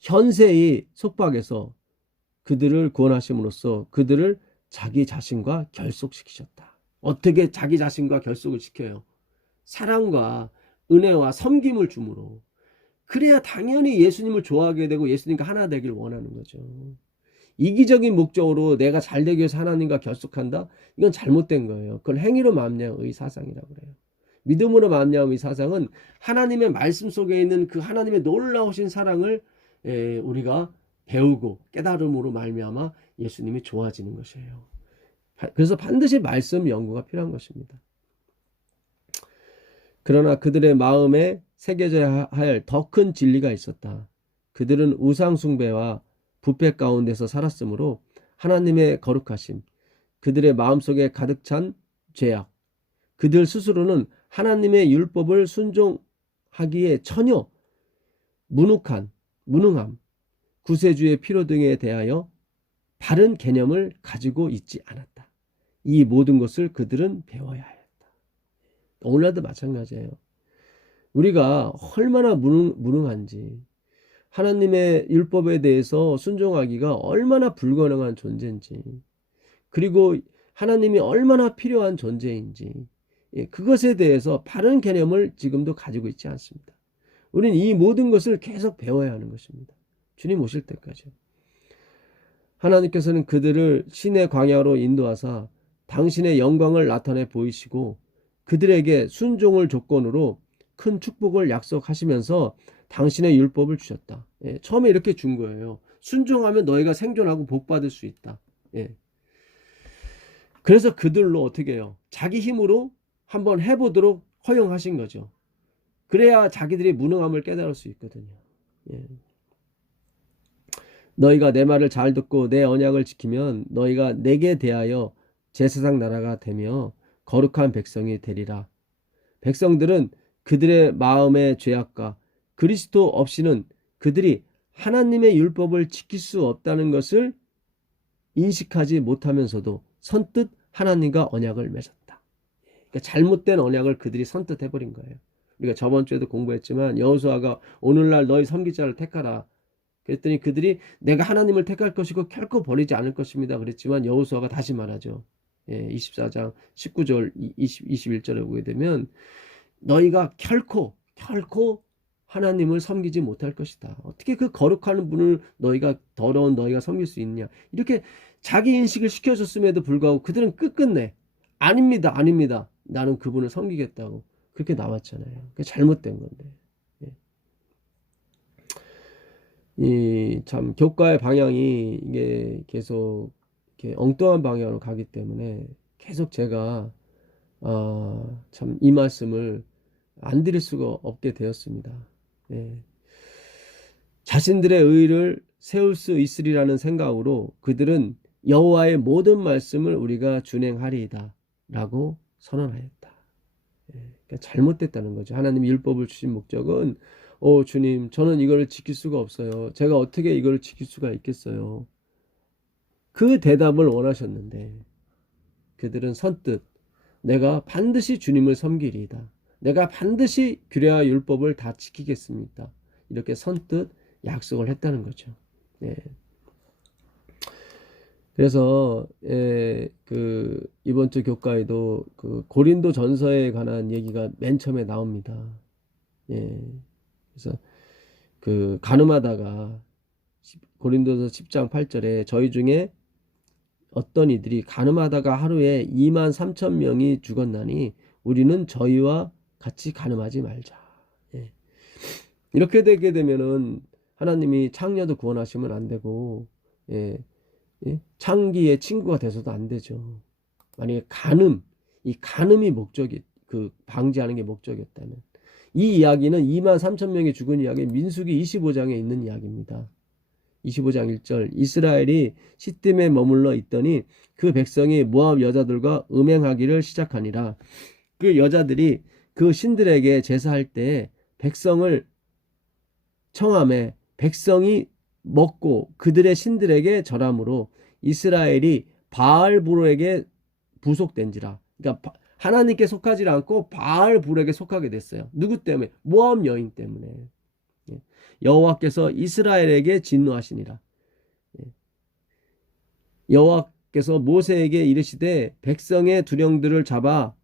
현세의 속박에서 그들을 구원하심으로써 그들을 자기 자신과 결속시키셨다. 어떻게 자기 자신과 결속을 시켜요? 사랑과 은혜와 섬김을 줌으로. 그래야 당연히 예수님을 좋아하게 되고 예수님과 하나 되길 원하는 거죠. 이기적인 목적으로 내가 잘 되기 위해서 하나님과 결속한다? 이건 잘못된 거예요. 그걸 행위로 말미암은 사상이라고 그래요. 믿음으로 말미암은 사상은 하나님의 말씀 속에 있는 그 하나님의 놀라우신 사랑을 우리가 배우고 깨달음으로 말미암아 예수님이 좋아지는 것이에요. 그래서 반드시 말씀 연구가 필요한 것입니다. 그러나 그들의 마음에 새겨져야 할 더 큰 진리가 있었다. 그들은 우상 숭배와 부패 가운데서 살았으므로 하나님의 거룩하심, 그들의 마음속에 가득 찬 죄악, 그들 스스로는 하나님의 율법을 순종하기에 전혀 무능함, 구세주의 필요 등에 대하여 바른 개념을 가지고 있지 않았다. 이 모든 것을 그들은 배워야 했다. 오늘날도 마찬가지예요. 우리가 얼마나 무능한지, 하나님의 율법에 대해서 순종하기가 얼마나 불가능한 존재인지, 그리고 하나님이 얼마나 필요한 존재인지, 그것에 대해서 바른 개념을 지금도 가지고 있지 않습니다. 우리는 이 모든 것을 계속 배워야 하는 것입니다. 주님 오실 때까지. 하나님께서는 그들을 신의 광야로 인도하사 당신의 영광을 나타내 보이시고 그들에게 순종을 조건으로 큰 축복을 약속하시면서 당신의 율법을 주셨다. 처음에 이렇게 준 거예요. 순종하면 너희가 생존하고 복받을 수 있다. 그래서 그들로 어떻게 해요? 자기 힘으로 한번 해보도록 허용하신 거죠. 그래야 자기들이 무능함을 깨달을 수 있거든요. 너희가 내 말을 잘 듣고 내 언약을 지키면 너희가 내게 대하여 제사장 나라가 되며 거룩한 백성이 되리라. 백성들은 그들의 마음의 죄악과 그리스도 없이는 그들이 하나님의 율법을 지킬 수 없다는 것을 인식하지 못하면서도 선뜻 하나님과 언약을 맺었다. 그러니까 잘못된 언약을 그들이 선뜻 해버린 거예요. 우리가 저번 주에도 공부했지만 여호수아가 오늘날 너희 선지자를 택하라. 그랬더니 그들이 내가 하나님을 택할 것이고 결코 버리지 않을 것입니다. 그랬지만 여호수아가 다시 말하죠. 24장 19절 21절에 보게 되면 너희가 결코 하나님을 섬기지 못할 것이다. 어떻게 그 거룩한 분을 너희가 더러운 너희가 섬길 수 있냐. 이렇게 자기 인식을 시켜줬음에도 불구하고 그들은 끝끝내 아닙니다. 나는 그분을 섬기겠다고 그렇게 나왔잖아요. 그게 잘못된 건데. 이 참 교과의 방향이 이게 계속 이렇게 엉뚱한 방향으로 가기 때문에 계속 제가 참 이 말씀을 안 드릴 수가 없게 되었습니다. 자신들의 의를 세울 수 있으리라는 생각으로 그들은 여호와의 모든 말씀을 우리가 준행하리이다 라고 선언하였다. 그러니까 잘못됐다는 거죠. 하나님이 율법을 주신 목적은 주님, 저는 이걸 지킬 수가 없어요. 제가 어떻게 이걸 지킬 수가 있겠어요. 그 대답을 원하셨는데 그들은 선뜻 내가 반드시 주님을 섬기리이다. 내가 반드시 규례와 율법을 다 지키겠습니다. 이렇게 선뜻 약속을 했다는 거죠. 예. 그래서 이번 주 교과에도 그 고린도 전서에 관한 얘기가 맨 처음에 나옵니다. 예. 그래서 그 가늠하다가 고린도서 10장 8절에 저희 중에 어떤 이들이 가늠하다가 하루에 23,000명이 죽었나니 우리는 저희와 같이 가늠하지 말자. 예. 이렇게 되게 되면은 하나님이 창녀도 구원하시면 안 되고, 예. 창기의 친구가 돼서도 안 되죠. 만약에 이 간음이 목적이, 방지하는 게 목적이었다면. 이 이야기는 23,000명이 죽은 이야기, 민수기 25장에 있는 이야기입니다. 25장 1절, 이스라엘이 시딤에 머물러 있더니 그 백성이 모압 여자들과 음행하기를 시작하니라. 그 여자들이 그 신들에게 제사할 때 백성을 청함에 백성이 먹고 그들의 신들에게 절함으로 이스라엘이 바알브로에게 부속된지라. 그러니까 하나님께 속하지 않고 바알브로에게 속하게 됐어요. 누구 때문에? 모압 여인 때문에. 여호와께서 이스라엘에게 진노하시니라. 여호와께서 모세에게 이르시되 백성의 두령들을 잡아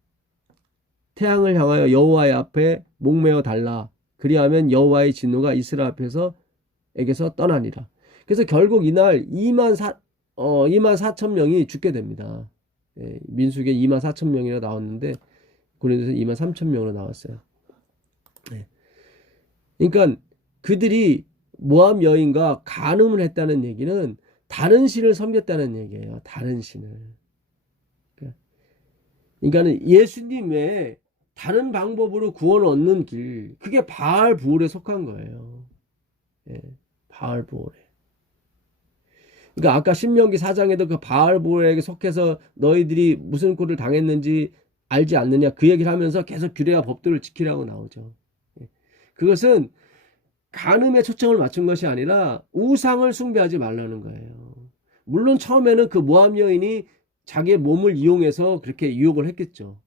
태양을 향하여 여호와의 앞에 목매어 달라. 그리하면 여호와의 진노가 이스라엘 앞에서 떠나니라. 그래서 결국 이날 24,000명이 죽게 됩니다. 민수기에 24,000명이라 나왔는데 고린도서 23,000명으로 나왔어요. 그러니까 그들이 모압 여인과 간음을 했다는 얘기는 다른 신을 섬겼다는 얘기예요. 다른 신을. 그러니까 예수님 외에 다른 방법으로 구원을 얻는 길, 그게 바알브올에 속한 거예요. 바알브올에. 그러니까 아까 신명기 4장에도 그 바알브올에게 속해서 너희들이 무슨 꼴을 당했는지 알지 않느냐, 그 얘기를 하면서 계속 규례와 법도를 지키라고 나오죠. 그것은 간음에 초점을 맞춘 것이 아니라 우상을 숭배하지 말라는 거예요. 물론 처음에는 그 모압 여인이 자기의 몸을 이용해서 그렇게 유혹을 했겠죠.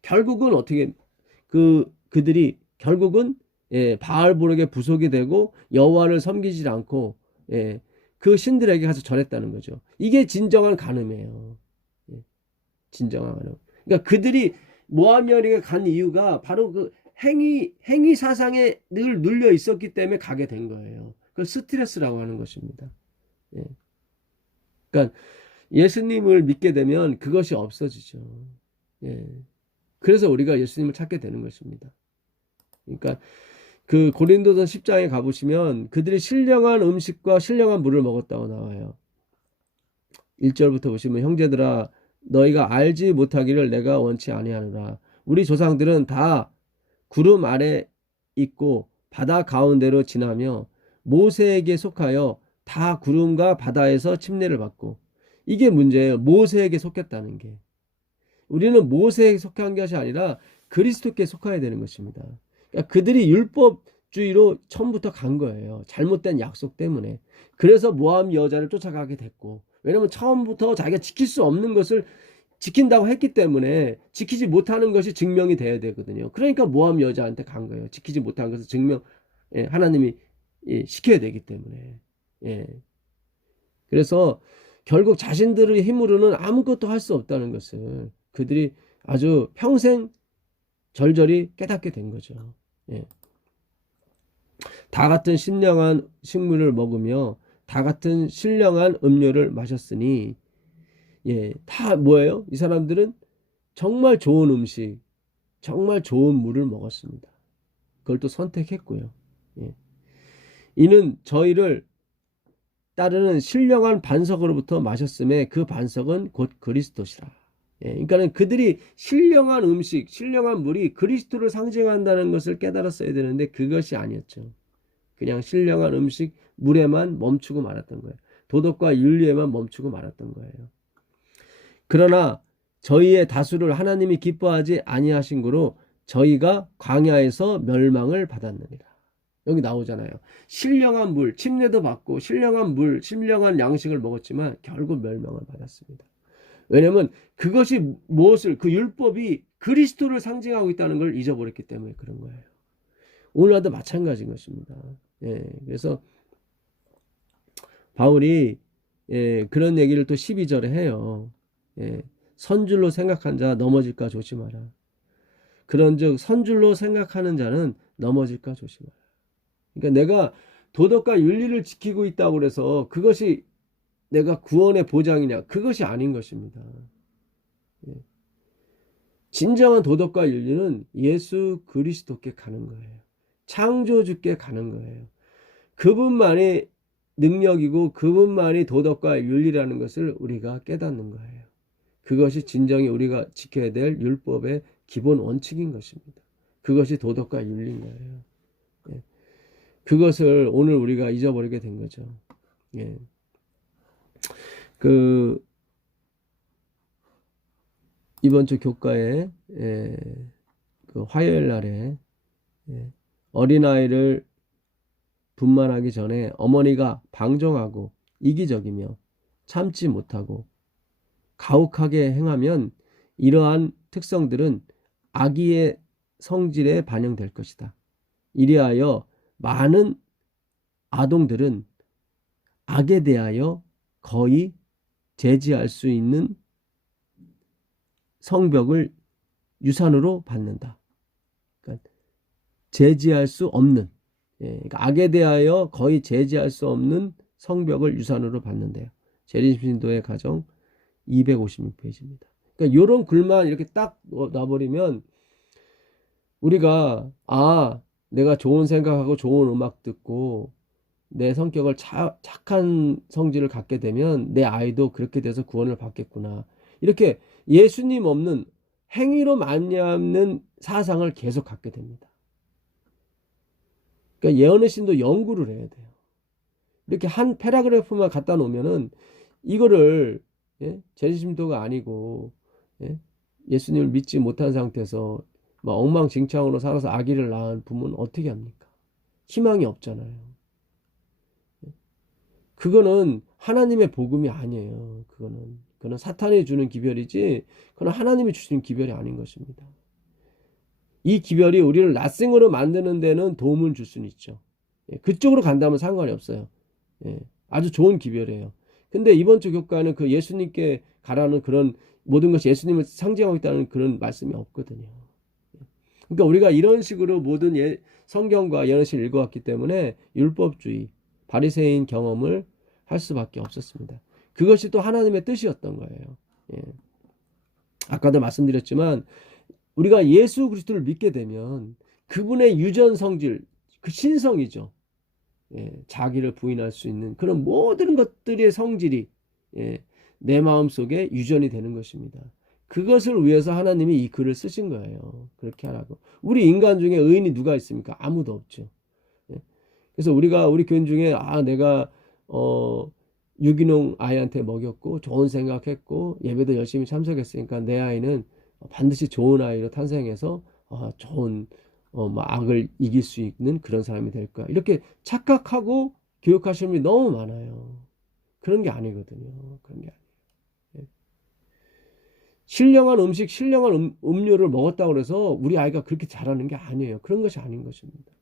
결국은 어떻게 그들이 결국은 바알볼에게 부속이 되고 여호와를 섬기지 않고 그 신들에게 가서 절했다는 거죠. 이게 진정한 간음이에요. 진정한 간음. 그러니까 그들이 모압 여인에게 간 이유가 바로 그 행위 사상에 늘 눌려 있었기 때문에 가게 된 거예요. 그걸 스트레스라고 하는 것입니다. 그러니까 예수님을 믿게 되면 그것이 없어지죠. 그래서 우리가 예수님을 찾게 되는 것입니다. 그러니까 그 고린도서 10장에 가보시면 그들이 신령한 음식과 신령한 물을 먹었다고 나와요. 1절부터 보시면 형제들아 너희가 알지 못하기를 내가 원치 아니하노라. 우리 조상들은 다 구름 아래 있고 바다 가운데로 지나며 모세에게 속하여 다 구름과 바다에서 침례를 받고, 이게 문제예요. 모세에게 속했다는 게. 우리는 모세에게 속한 것이 아니라 그리스도께 속해야 되는 것입니다. 그러니까 그들이 율법주의로 처음부터 간 거예요. 잘못된 약속 때문에. 그래서 모압 여자를 쫓아가게 됐고, 왜냐하면 처음부터 자기가 지킬 수 없는 것을 지킨다고 했기 때문에 지키지 못하는 것이 증명이 돼야 되거든요. 그러니까 모압 여자한테 간 거예요. 지키지 못한 것을 하나님이 시켜야 되기 때문에. 그래서 결국 자신들의 힘으로는 아무것도 할 수 없다는 것을 그들이 아주 평생 절절히 깨닫게 된 거죠. 다 같은 신령한 식물을 먹으며 다 같은 신령한 음료를 마셨으니, 다 뭐예요? 이 사람들은 정말 좋은 음식, 정말 좋은 물을 먹었습니다. 그걸 또 선택했고요. 이는 저희를 따르는 신령한 반석으로부터 마셨음에 그 반석은 곧 그리스도시라. 그러니까 그들이 신령한 음식, 신령한 물이 그리스도를 상징한다는 것을 깨달았어야 되는데 그것이 아니었죠. 그냥 신령한 음식, 물에만 멈추고 말았던 거예요. 도덕과 윤리에만 멈추고 말았던 거예요. 그러나 저희의 다수를 하나님이 기뻐하지 아니하신 거로 저희가 광야에서 멸망을 받았느니라. 여기 나오잖아요. 신령한 물, 침례도 받고 신령한 물, 신령한 양식을 먹었지만 결국 멸망을 받았습니다. 왜냐하면 그것이 무엇을, 그 율법이 그리스도를 상징하고 있다는 걸 잊어버렸기 때문에 그런 거예요. 오늘날도 마찬가지인 것입니다. 예, 그래서 바울이 그런 얘기를 또 12절에 해요. 선줄로 생각한 자 넘어질까 조심하라. 그런즉 선줄로 생각하는 자는 넘어질까 조심하라. 그러니까 내가 도덕과 윤리를 지키고 있다고 해서 그것이 내가 구원의 보장이냐? 그것이 아닌 것입니다. 진정한 도덕과 윤리는 예수 그리스도께 가는 거예요. 창조주께 가는 거예요. 그분만이 능력이고 그분만이 도덕과 윤리라는 것을 우리가 깨닫는 거예요. 그것이 진정히 우리가 지켜야 될 율법의 기본 원칙인 것입니다. 그것이 도덕과 윤리인 거예요. 그것을 오늘 우리가 잊어버리게 된 거죠. 이번 주 교과에 그 화요일 날에 어린아이를 분만하기 전에 어머니가 방종하고 이기적이며 참지 못하고 가혹하게 행하면 이러한 특성들은 악의의 성질에 반영될 것이다. 이리하여 많은 아동들은 악에 대하여 거의 제지할 수 있는 성벽을 유산으로 받는다. 그러니까 제지할 수 없는, 그러니까 악에 대하여 거의 제지할 수 없는 성벽을 유산으로 받는데요. 재림신도의 가정 256페이지입니다. 그러니까 이런 글만 이렇게 딱 놔버리면 우리가 내가 좋은 생각하고 좋은 음악 듣고 내 성격을 착한 성질을 갖게 되면 내 아이도 그렇게 돼서 구원을 받겠구나. 이렇게 예수님 없는 행위로 말미암는 사상을 계속 갖게 됩니다. 그러니까 예언의 신도 연구를 해야 돼요. 이렇게 한 패러그래프만 갖다 놓으면은 이거를 재림신도가 아니고 예수님을 믿지 못한 상태에서 막 엉망진창으로 살아서 아기를 낳은 부모는 어떻게 합니까? 희망이 없잖아요. 그거는 하나님의 복음이 아니에요. 그거는 사탄이 주는 기별이지 그건 하나님이 주시는 기별이 아닌 것입니다. 이 기별이 우리를 낫생으로 만드는 데는 도움을 줄 수는 있죠. 그쪽으로 간다면 상관이 없어요. 아주 좋은 기별이에요. 근데 이번 주 교과는 그 예수님께 가라는 그런 모든 것이 예수님을 상징하고 있다는 그런 말씀이 없거든요. 그러니까 우리가 이런 식으로 모든 성경과 예언을 읽어왔기 때문에 율법주의, 바리새인 경험을 할 수밖에 없었습니다. 그것이 또 하나님의 뜻이었던 거예요. 아까도 말씀드렸지만 우리가 예수 그리스도를 믿게 되면 그분의 유전 성질, 그 신성이죠. 자기를 부인할 수 있는 그런 모든 것들의 성질이 내 마음속에 유전이 되는 것입니다. 그것을 위해서 하나님이 이 글을 쓰신 거예요. 그렇게 하라고. 우리 인간 중에 의인이 누가 있습니까? 아무도 없죠. 그래서 우리 교인 중에 내가 유기농 아이한테 먹였고 좋은 생각했고 예배도 열심히 참석했으니까 내 아이는 반드시 좋은 아이로 탄생해서 좋은 악을 이길 수 있는 그런 사람이 될 거야. 이렇게 착각하고 교육하시는 분이 너무 많아요. 그런 게 아니거든요. 그런 게 아니에요. 신령한 음식, 신령한 음료를 먹었다고 해서 우리 아이가 그렇게 자라는 게 아니에요. 그런 것이 아닌 것입니다.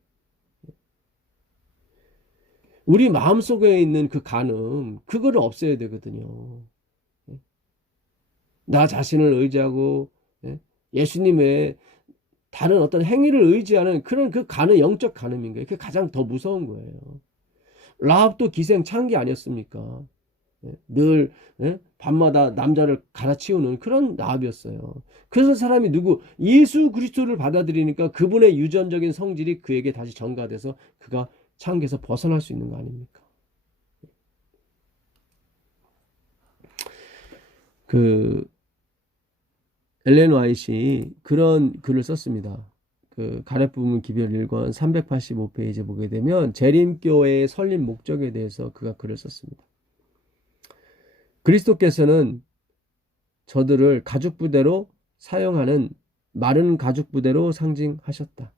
우리 마음속에 있는 그 간음, 그거를 없애야 되거든요. 나 자신을 의지하고 예수님의 다른 어떤 행위를 의지하는 그런 그 간은 영적 간음인 거예요. 그게 가장 더 무서운 거예요. 라합도 기생 창기 아니었습니까? 늘 밤마다 남자를 갈아치우는 그런 라합이었어요. 그래서 사람이 예수 그리스도를 받아들이니까 그분의 유전적인 성질이 그에게 다시 전가돼서 그가 창기에서 벗어날 수 있는 거 아닙니까? 엘렌 화이트이 그런 글을 썼습니다. 가렙 부분 기별 1권 385페이지에 보게 되면 재림교회의 설립 목적에 대해서 그가 글을 썼습니다. 그리스도께서는 저들을 가죽 부대로 사용하는 마른 가죽 부대로 상징하셨다.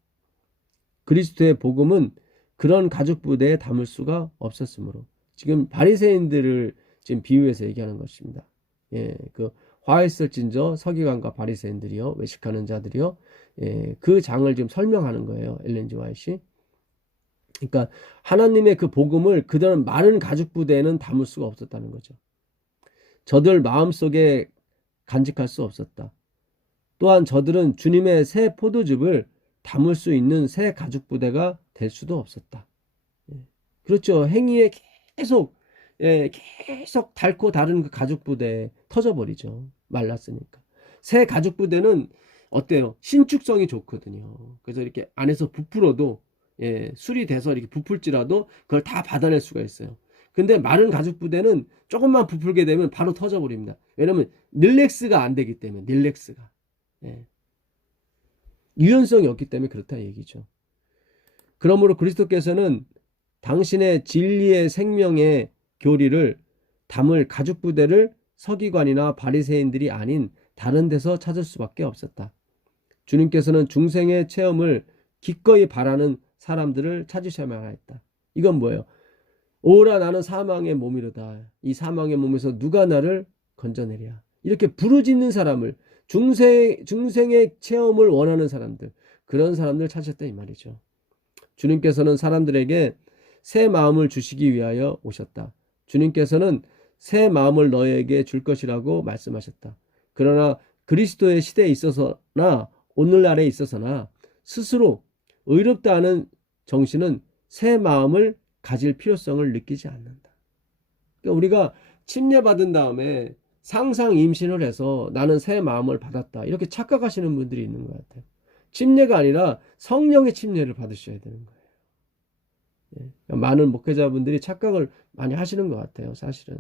그리스도의 복음은 그런 가죽 부대에 담을 수가 없었으므로 지금 바리새인들을 지금 비유해서 얘기하는 것입니다. 그 화했을진저 서기관과 바리새인들이요, 외식하는 자들이요, 그 장을 지금 설명하는 거예요. 엘렌 G. 화이트이. 그러니까 하나님의 그 복음을 그들은 마른 가죽 부대에는 담을 수가 없었다는 거죠. 저들 마음속에 간직할 수 없었다. 또한 저들은 주님의 새 포도즙을 담을 수 있는 새 가죽 부대가 될 수도 없었다. 그렇죠. 행위에 계속 닳고 다른 그 가죽 부대에 터져버리죠. 말랐으니까. 새 가죽 부대는 어때요? 신축성이 좋거든요. 그래서 이렇게 안에서 부풀어도 술이 돼서 이렇게 부풀지라도 그걸 다 받아낼 수가 있어요. 근데 마른 가죽 부대는 조금만 부풀게 되면 바로 터져버립니다. 왜냐면 릴렉스가 안 되기 때문에. 릴렉스가 유연성이 없기 때문에 그렇다 얘기죠. 그러므로 그리스도께서는 당신의 진리의 생명의 교리를 담을 가죽 부대를 서기관이나 바리새인들이 아닌 다른 데서 찾을 수밖에 없었다. 주님께서는 중생의 체험을 기꺼이 바라는 사람들을 찾으셔야만 했다. 이건 뭐예요? 오라 나는 사망의 몸이로다. 이 사망의 몸에서 누가 나를 건져내랴. 이렇게 부르짖는 사람을, 중생의 체험을 원하는 사람들, 그런 사람들 찾으셨다 이 말이죠. 주님께서는 사람들에게 새 마음을 주시기 위하여 오셨다. 주님께서는 새 마음을 너에게 줄 것이라고 말씀하셨다. 그러나 그리스도의 시대에 있어서나 오늘날에 있어서나 스스로 의롭다 하는 정신은 새 마음을 가질 필요성을 느끼지 않는다. 그러니까 우리가 침례받은 다음에 상상 임신을 해서 나는 새 마음을 받았다. 이렇게 착각하시는 분들이 있는 것 같아요. 침례가 아니라 성령의 침례를 받으셔야 되는 거예요. 많은 목회자분들이 착각을 많이 하시는 것 같아요. 사실은.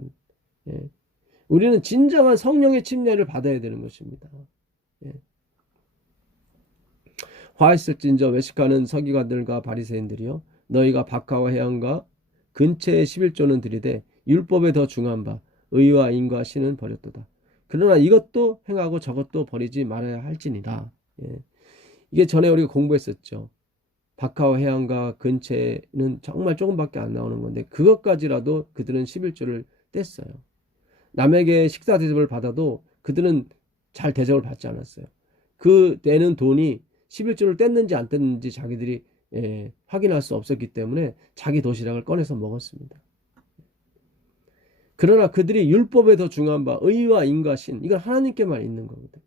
우리는 진정한 성령의 침례를 받아야 되는 것입니다. 화했을진저 외식하는 서기관들과 바리새인들이여 너희가 박하와 해양과 근처의 11조는 들이되 율법에 더 중한 바 의와 인과 신은 버렸도다. 그러나 이것도 행하고 저것도 버리지 말아야 할지니라. 이게 전에 우리가 공부했었죠. 박하와 해양과 근처에는 정말 조금밖에 안 나오는 건데 그것까지라도 그들은 11조를 뗐어요. 남에게 식사 대접을 받아도 그들은 잘 대접을 받지 않았어요. 그 내는 돈이 11조를 뗐는지 안 뗐는지 자기들이 확인할 수 없었기 때문에 자기 도시락을 꺼내서 먹었습니다. 그러나 그들이 율법에 더 중한 바 의와 인과 신, 이건 하나님께만 있는 거거든요.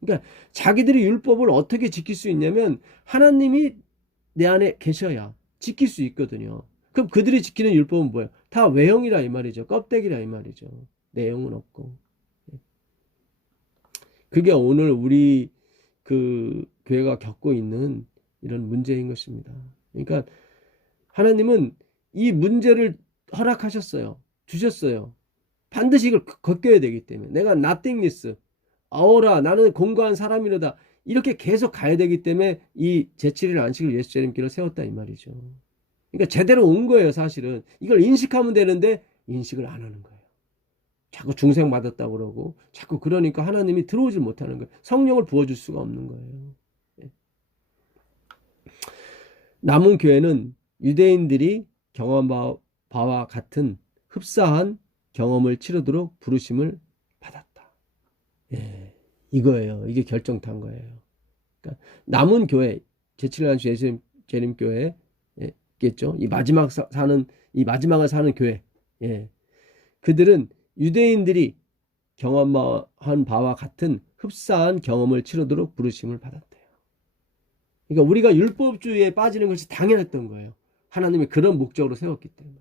그러니까 자기들이 율법을 어떻게 지킬 수 있냐면 하나님이 내 안에 계셔야 지킬 수 있거든요. 그럼 그들이 지키는 율법은 뭐예요? 다 외형이라 이 말이죠. 껍데기라 이 말이죠. 내용은 없고. 그게 오늘 우리 그 교회가 겪고 있는 이런 문제인 것입니다. 그러니까 하나님은 이 문제를 허락하셨어요. 주셨어요. 반드시 이걸 겪어야 되기 때문에. 내가 nothingness, 아오라 나는 공고한 사람이로다. 이렇게 계속 가야 되기 때문에 이 제7일 안식을 예수 재림길을 세웠다 이 말이죠. 그러니까 제대로 온 거예요. 사실은. 이걸 인식하면 되는데 인식을 안 하는 거예요. 자꾸 중생 받았다고 그러고 자꾸 그러니까 하나님이 들어오질 못하는 거예요. 성령을 부어줄 수가 없는 거예요. 남은 교회는 유대인들이 경험한 바와 같은 흡사한 경험을 치르도록 부르심을 받았다. 이거예요. 이게 결정탄 거예요. 그러니까 남은 교회, 제7일 예수 재림교회 겠죠. 이 마지막을 사는 교회. 그들은 유대인들이 경험한 바와 같은 흡사한 경험을 치르도록 부르심을 받았대요. 그러니까 우리가 율법주의에 빠지는 것이 당연했던 거예요. 하나님이 그런 목적으로 세웠기 때문에.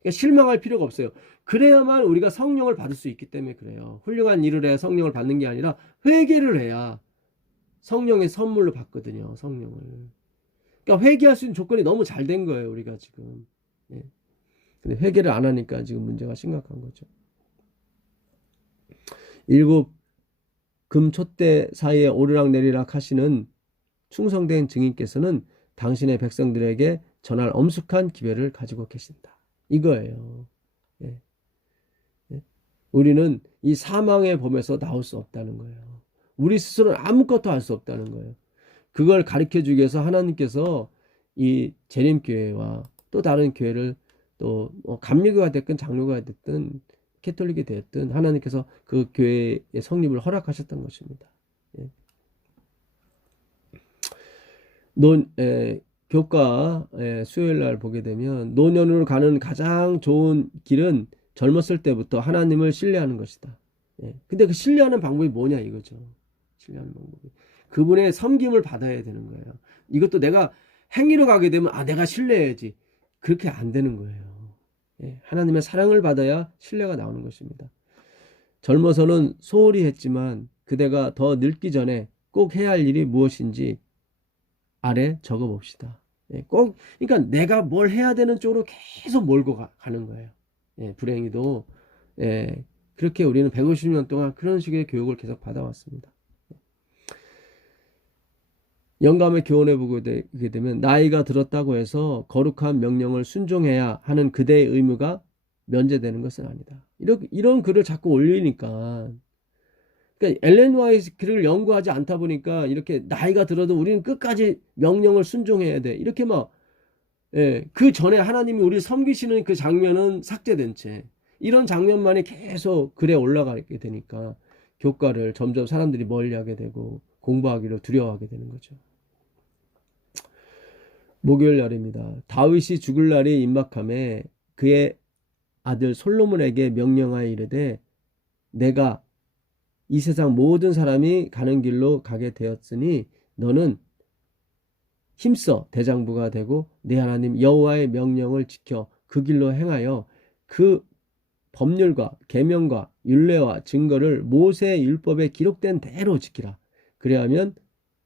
그러니까 실망할 필요가 없어요. 그래야만 우리가 성령을 받을 수 있기 때문에 그래요. 훌륭한 일을 해야 성령을 받는 게 아니라 회개를 해야 성령의 선물로 받거든요. 성령을. 그러니까 회개할 수 있는 조건이 너무 잘 된 거예요. 우리가 지금. 근데 회개를 안 하니까 지금 문제가 심각한 거죠. 일곱 금촛대 사이에 오르락내리락 하시는 충성된 증인께서는 당신의 백성들에게 전할 엄숙한 기별을 가지고 계신다. 이거예요. 우리는 이 사망의 범에서 나올 수 없다는 거예요. 우리 스스로는 아무것도 할 수 없다는 거예요. 그걸 가르쳐 주기 위해서 하나님께서 이 재림교회와 또 다른 교회를 또 감리교가 됐든 장로가 됐든 캐톨릭이 됐든 하나님께서 그 교회의 성립을 허락하셨던 것입니다. 예. 교과 수요일 날 보게 되면 노년으로 가는 가장 좋은 길은 젊었을 때부터 하나님을 신뢰하는 것이다. 예. 근데 그 신뢰하는 방법이 뭐냐 이거죠. 신뢰하는 방법이. 그분의 섬김을 받아야 되는 거예요. 이것도 내가 행위로 가게 되면 내가 신뢰해야지. 그렇게 안 되는 거예요. 예. 하나님의 사랑을 받아야 신뢰가 나오는 것입니다. 젊어서는 소홀히 했지만 그대가 더 늙기 전에 꼭 해야 할 일이 무엇인지 아래 적어봅시다. 예, 그러니까 내가 뭘 해야 되는 쪽으로 계속 몰고 가는 거예요. 예, 불행히도, 그렇게 우리는 150년 동안 그런 식의 교육을 계속 받아왔습니다. 영감의 교훈에 보게 되면 나이가 들었다고 해서 거룩한 명령을 순종해야 하는 그대의 의무가 면제되는 것은 아니다. 이런 글을 자꾸 올리니까 그러니까 엘렌 화이트 글을 연구하지 않다 보니까 이렇게 나이가 들어도 우리는 끝까지 명령을 순종해야 돼. 이렇게 그 전에 하나님이 우리를 섬기시는 그 장면은 삭제된 채 이런 장면만이 계속 글에 올라가게 되니까 교과를 점점 사람들이 멀리하게 되고 공부하기를 두려워하게 되는 거죠. 목요일 날입니다. 다윗이 죽을 날이 임박함에 그의 아들 솔로몬에게 명령하여 이르되 내가 이 세상 모든 사람이 가는 길로 가게 되었으니 너는 힘써 대장부가 되고 내 하나님 여호와의 명령을 지켜 그 길로 행하여 그 법률과 계명과 율례와 증거를 모세의 율법에 기록된 대로 지키라. 그래야면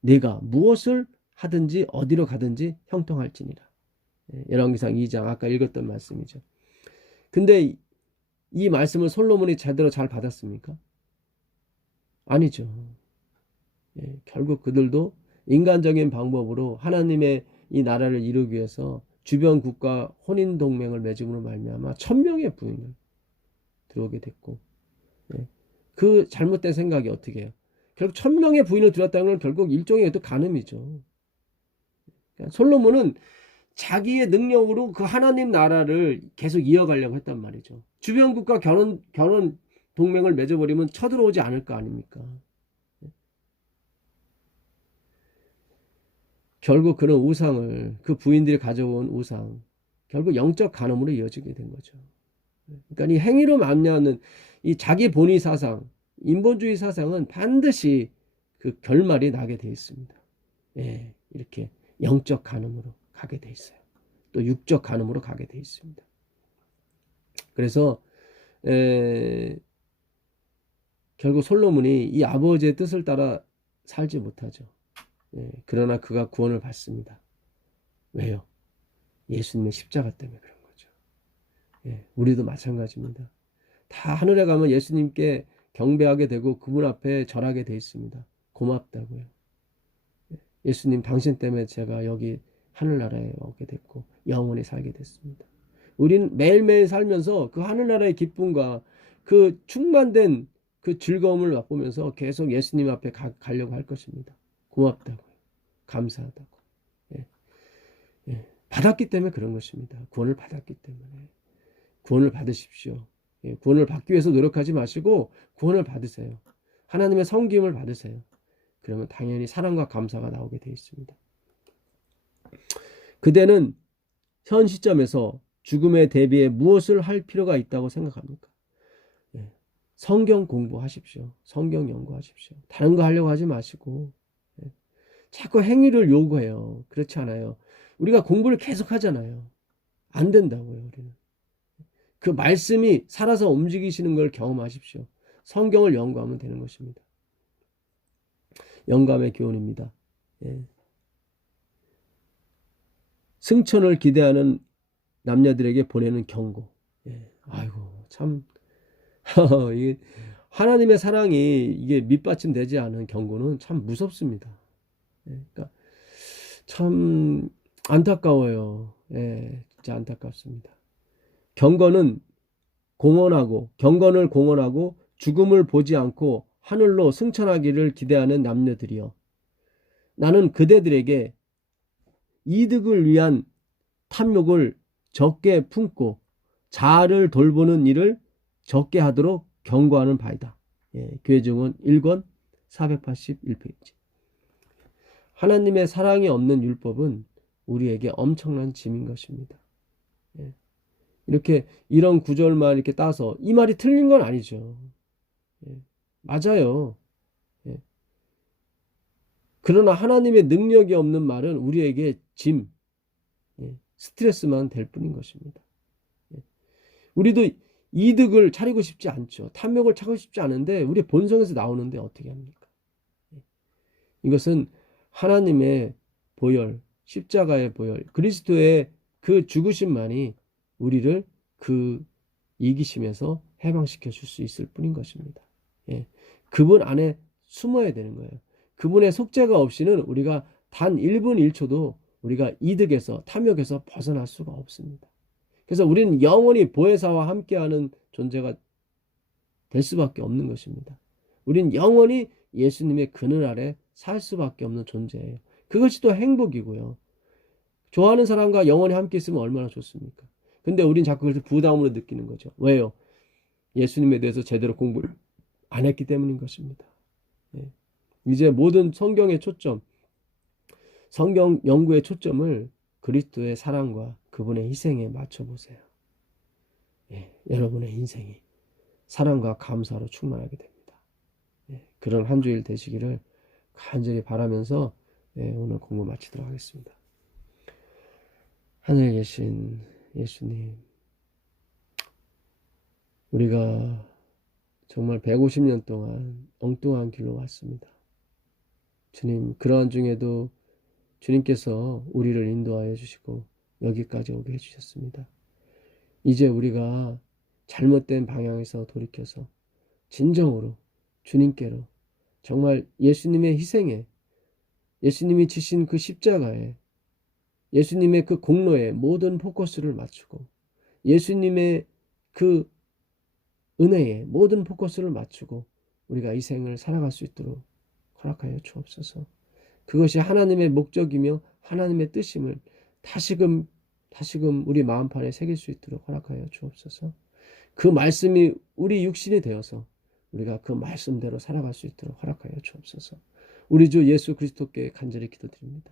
네가 무엇을 하든지 어디로 가든지 형통할지니라. 열왕기상 2장 아까 읽었던 말씀이죠. 근데 이 말씀을 솔로몬이 제대로 잘 받았습니까? 아니죠. 결국 그들도 인간적인 방법으로 하나님의 이 나라를 이루기 위해서 주변 국가 혼인 동맹을 맺음으로 말미암아 1000명의 부인을 들어오게 됐고, 그 잘못된 생각이 어떻게 해요? 결국 1000명의 부인을 들었다는 건 결국 일종의 또 간음이죠. 그러니까 솔로몬은 자기의 능력으로 그 하나님 나라를 계속 이어가려고 했단 말이죠. 주변 국가 결혼 동맹을 맺어버리면 쳐들어오지 않을 거 아닙니까? 결국 그런 우상을 그 부인들이 가져온 우상 결국 영적 간음으로 이어지게 된 거죠. 그러니까 이 행위로 만나는 이 자기 본위 사상, 인본주의 사상은 반드시 그 결말이 나게 돼 있습니다. 이렇게 영적 간음으로 가게 돼 있어요. 또 육적 간음으로 가게 돼 있습니다. 그래서 결국 솔로몬이 이 아버지의 뜻을 따라 살지 못하죠. 그러나 그가 구원을 받습니다. 왜요? 예수님의 십자가 때문에 그런 거죠. 우리도 마찬가지입니다. 다 하늘에 가면 예수님께 경배하게 되고 그분 앞에 절하게 돼 있습니다. 고맙다고요. 예수님 당신 때문에 제가 여기 하늘나라에 오게 됐고 영원히 살게 됐습니다. 우리는 매일매일 살면서 그 하늘나라의 기쁨과 그 충만된 그 즐거움을 맛보면서 계속 예수님 앞에 가려고 할 것입니다. 고맙다고요. 감사하다고. 받았기 때문에 그런 것입니다. 구원을 받았기 때문에. 구원을 받으십시오. 구원을 받기 위해서 노력하지 마시고 구원을 받으세요. 하나님의 섬김을 받으세요. 그러면 당연히 사랑과 감사가 나오게 되어 있습니다. 그대는 현 시점에서 죽음에 대비해 무엇을 할 필요가 있다고 생각합니까? 성경 공부하십시오. 성경 연구하십시오. 다른 거 하려고 하지 마시고 자꾸 행위를 요구해요. 그렇지 않아요. 우리가 공부를 계속 하잖아요. 안 된다고요. 우리는. 그 말씀이 살아서 움직이시는 걸 경험하십시오. 성경을 연구하면 되는 것입니다. 영감의 교훈입니다. 승천을 기대하는 남녀들에게 보내는 경고. 아이고 참 이게 하나님의 사랑이 이게 밑받침되지 않은 경고는 참 무섭습니다. 그러니까 참 안타까워요. 진짜 안타깝습니다. 경고는 공언하고 경건을 공언하고 죽음을 보지 않고 하늘로 승천하기를 기대하는 남녀들이여, 나는 그대들에게 이득을 위한 탐욕을 적게 품고 자아를 돌보는 일을 적게 하도록 경고하는 바이다. 교회증언 1권 481페이지. 하나님의 사랑이 없는 율법은 우리에게 엄청난 짐인 것입니다. 이렇게 이런 구절만 이렇게 따서 이 말이 틀린 건 아니죠. 맞아요. 그러나 하나님의 능력이 없는 말은 우리에게 짐, 스트레스만 될 뿐인 것입니다. 우리도 이득을 차리고 싶지 않죠. 탐욕을 찾고 싶지 않은데 우리 본성에서 나오는데 어떻게 합니까? 이것은 하나님의 보혈, 십자가의 보혈, 그리스도의 그 죽으심만이 우리를 그 이기심에서 해방시켜 줄 수 있을 뿐인 것입니다. 그분 안에 숨어야 되는 거예요. 그분의 속죄가 없이는 우리가 단 1분 1초도 우리가 이득에서 탐욕에서 벗어날 수가 없습니다. 그래서 우리는 영원히 보혜사와 함께하는 존재가 될 수밖에 없는 것입니다. 우리는 영원히 예수님의 그늘 아래 살 수밖에 없는 존재예요. 그것이 또 행복이고요. 좋아하는 사람과 영원히 함께 있으면 얼마나 좋습니까? 근데 우린 자꾸 그래서 부담으로 느끼는 거죠. 왜요? 예수님에 대해서 제대로 공부를 안 했기 때문인 것입니다. 이제 모든 성경의 초점, 성경 연구의 초점을 그리스도의 사랑과 그분의 희생에 맞춰보세요. 여러분의 인생이 사랑과 감사로 충만하게 됩니다. 그런 한 주일 되시기를 간절히 바라면서 오늘 공부 마치도록 하겠습니다. 하늘에 계신 예수님, 우리가 정말 150년 동안 엉뚱한 길로 왔습니다. 주님, 그러한 중에도 주님께서 우리를 인도하여 주시고 여기까지 오게 해주셨습니다. 이제 우리가 잘못된 방향에서 돌이켜서 진정으로 주님께로, 정말 예수님의 희생에, 예수님이 지신 그 십자가에, 예수님의 그 공로에 모든 포커스를 맞추고 예수님의 그 은혜에 모든 포커스를 맞추고 우리가 이 생을 살아갈 수 있도록 허락하여 주옵소서. 그것이 하나님의 목적이며 하나님의 뜻임을 다시금 우리 마음판에 새길 수 있도록 허락하여 주옵소서. 그 말씀이 우리 육신이 되어서 우리가 그 말씀대로 살아갈 수 있도록 허락하여 주옵소서. 우리 주 예수 그리스도께 간절히 기도드립니다.